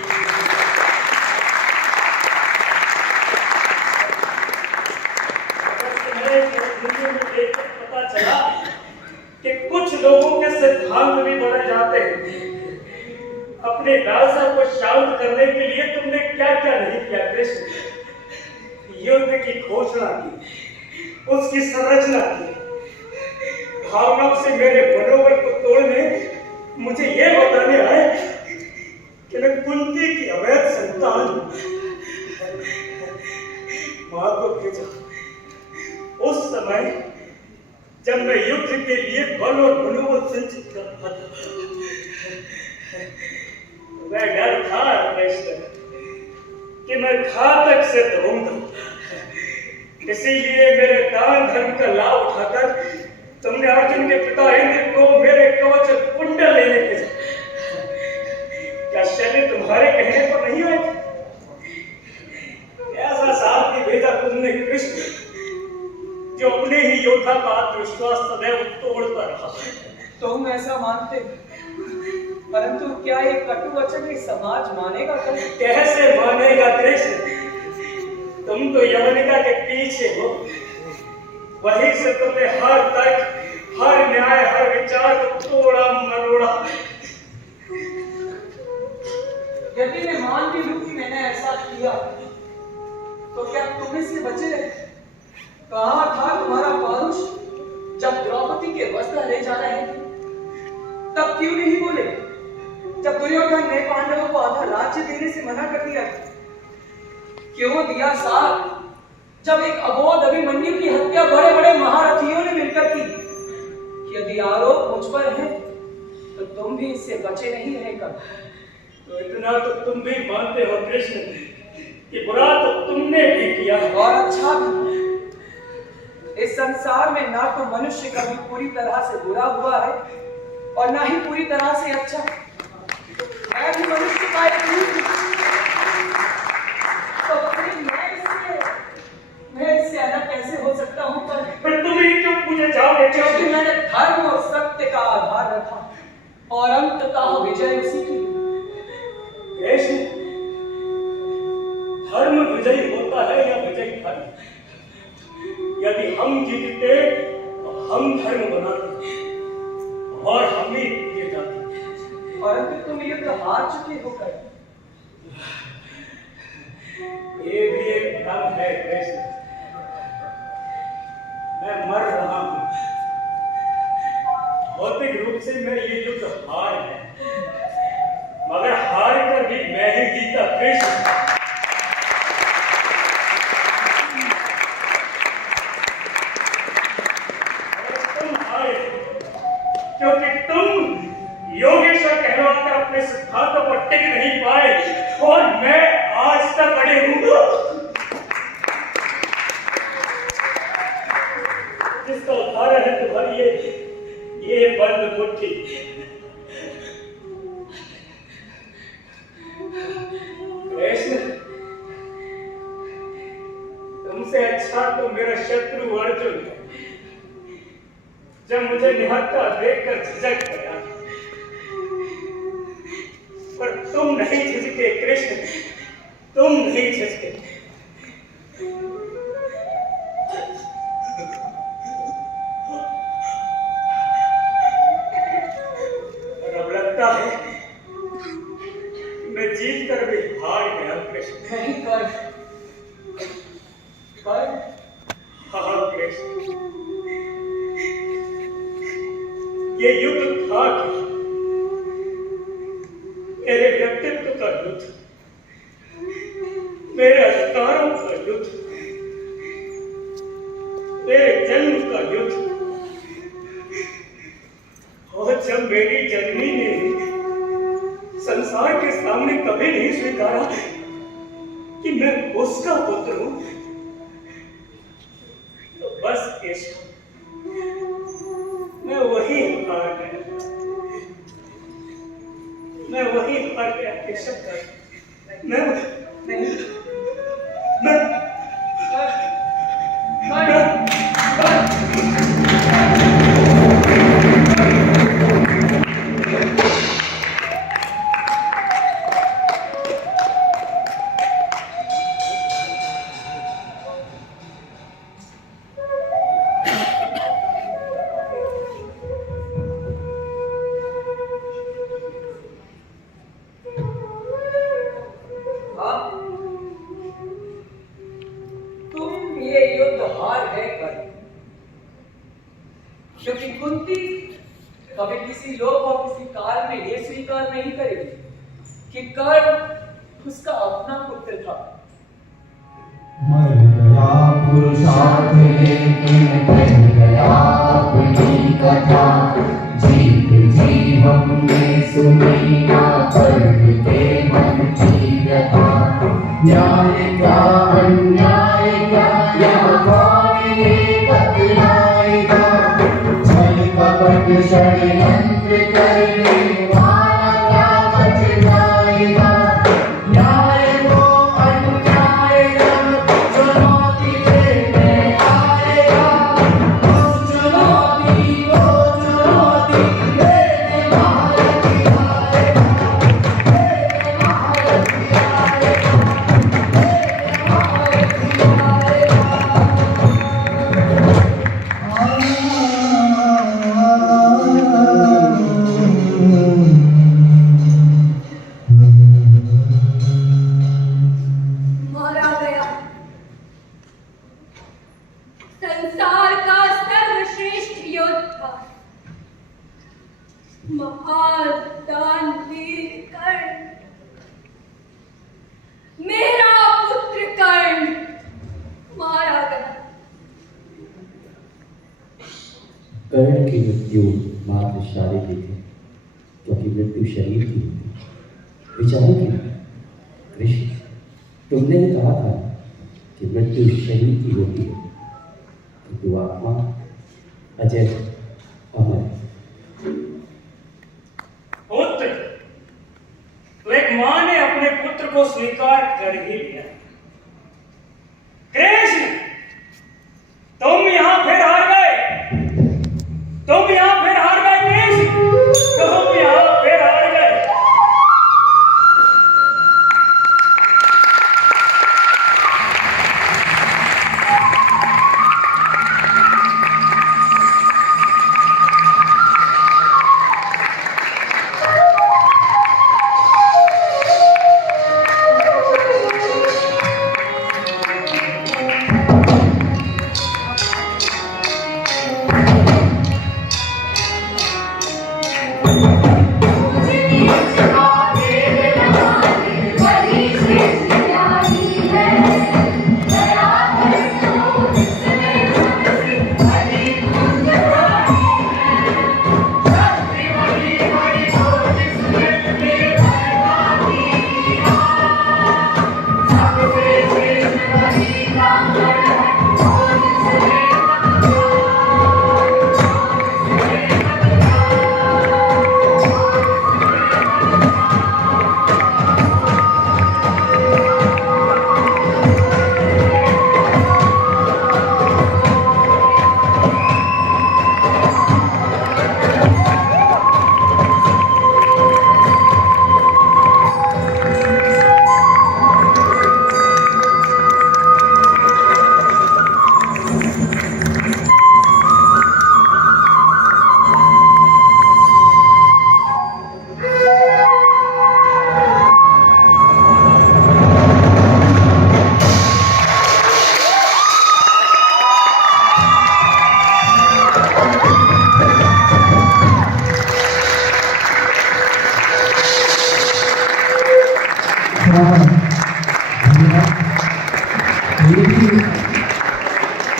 सिद्धांत भी बदल जाते हैं। अपने लालसा को शांत करने के लिए तुमने क्या क्या नहीं किया कृष्ण। युद्ध की घोषणा की, उसकी संरचना की, भावनाओं से मेरे मनोबल को तोड़ने मुझे यह बताने आए कि मैं कुंती की अवैध संतान हूं। मां को भेजा उस समय जब मैं युद्ध के लिए बल और मनोबल संचित कर रहा था। मैं डर था कृष्ण कि मैं घातक सिद्ध होऊंगा, इसीलिए मेरे दान धर्म का लाभ उठाकर तुमने अर्जुन के पिता इंद्र को मेरे कवच कुंडल लेने भेजा। क्या शल्य तुम्हारे कहने पर नहीं आए? ऐसा सारथी भेजा तुमने कृष्ण जो अपने ही योद्धा का आत्मविश्वास सदैव तोड़ता रहा। तुम ऐसा मानते, परंतु क्या ये कटु वचन ये समाज मानेगा? तुम कैसे मानेगा कृष्ण? तुम तो यवनिका के पीछे हो, वहीं से तुमने हर तर्क, हर न्याय, हर विचार को तोड़ा मरोड़ा। यदि मैं मान भी लूं कि मैंने ऐसा किया, तो क्या तुम इससे बचे रहे? कहाँ था तुम्हारा पौरुष जब द्रौपदी के वस्त्र ले जा रहे थे? तब क्यों नहीं बोले? जब दुर्योधन ने पांडवों को आधा राज्य देने से मना कर दिया, क्यों दिया साथ? जब एक अबोध अभिमन्यु की हत्या बड़े बड़े महारथियों ने मिलकर की। यदि आरोप मुझ पर है तो तुम भी इससे बचे नहीं रहेगा। तो इतना तो तुम भी मानते हो कृष्ण कि बुरा तो तुमने भी किया और अच्छा भी। इस संसार में ना तो मनुष्य कभी पूरी तरह से बुरा हुआ है और ना ही पूरी तरह से अच्छा। मैं भी मनुष्य का एक रूप हूं। तो फिर मैं इससे अलग कैसे हो सकता हूं? पर तुम ही क्यों पूछे जाओगे? क्योंकि मैंने धर्म और सत्य का आधार रखा और अंततः विजय उसी की। कृष्ण, धर्म विजयी होता है या विजयी धर्म? यदि हम जीतते तो हम धर्म बनाते और हम ही जीत जाते। परंतु तुम युद्ध हार चुके हो कर। ये भी एक भ्रम है कृष्ण। मैं मर रहा हूं, भौतिक रूप से मैं ये युद्ध हार है, मगर हार कर भी मैं ही जीता कृष्ण। तुम हारे क्योंकि तुम योगेश्वर कहलाकर अपने सिद्धांतों पर टिक नहीं पाए और मैं आज तक अड़े हूं। जिसका उदाहरण है तुम्हारी ये बंद मुट्ठी। कृष्ण, तुमसे अच्छा तो मेरा शत्रु अर्जुन है। जब मुझे निहत्था देखकर झिझक गया, पर तुम नहीं झिझके कृष्ण, तुम नहीं झिझके। और अब लगता है मैं जीत कर भी हार गया कृष्ण। नहीं कर। हाँ कृष्ण, ये युद्ध था कि मेरे व्यक्तित्व का युद्ध, मेरे अधिकारों का युद्ध, मेरे जन्म का युद्ध। और जब मेरी जननी ने संसार के सामने कभी नहीं स्वीकारा कि मैं उसका पुत्र हूं, तो बस केशव, मैं वही हार गया। मैं वही हार गया केशव। मैं कुंती कभी किसी लोक और किसी काल में ये स्वीकार नहीं करेगी कि कर्ण उसका अपना पुत्र था। मर गया पुरुषार्थ लेकिन बन गया अपनी कथा, जीत जी हमने सुनी ना कर्ण के मन की व्यथा। न्याय क्या अन्याय क्या यह कौन ये बतलाएगा, छल कपट षड्यंत्र करने वाला क्या बच जाएगा। न्याय को अन्याय जब चुनौती देने आएगा, उस चुनौती को चुनौती देने भारत ही आएगा, देने भारत ही आएगा, देने भारत ही आएगा। मारा गया संसार का सर्वश्रेष्ठ योद्धा, महान दानवीर कर्ण, मेरा पुत्र कर्ण मारा गया। कर्ण की मृत्यु मात्र शारीरिक है, क्योंकि मृत्यु शरीर की होती है, विचार की नहीं। कृष्ण, तुमने ही कहा था कि मृत्यु शरीर की होती है, किंतु आत्मा अजय अमर है। पुत्र, तो एक मां ने अपने पुत्र को स्वीकार कर ही लिया। कृष्ण, तुम यहां फिर हार गए, तुम यहां फिर हार गए कृष्ण, तुम यहां फिर हार गए।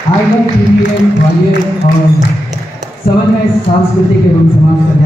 आयोजन के लिए ग्वालियर और समन्वय सांस्कृतिक एवं समाज कल्याण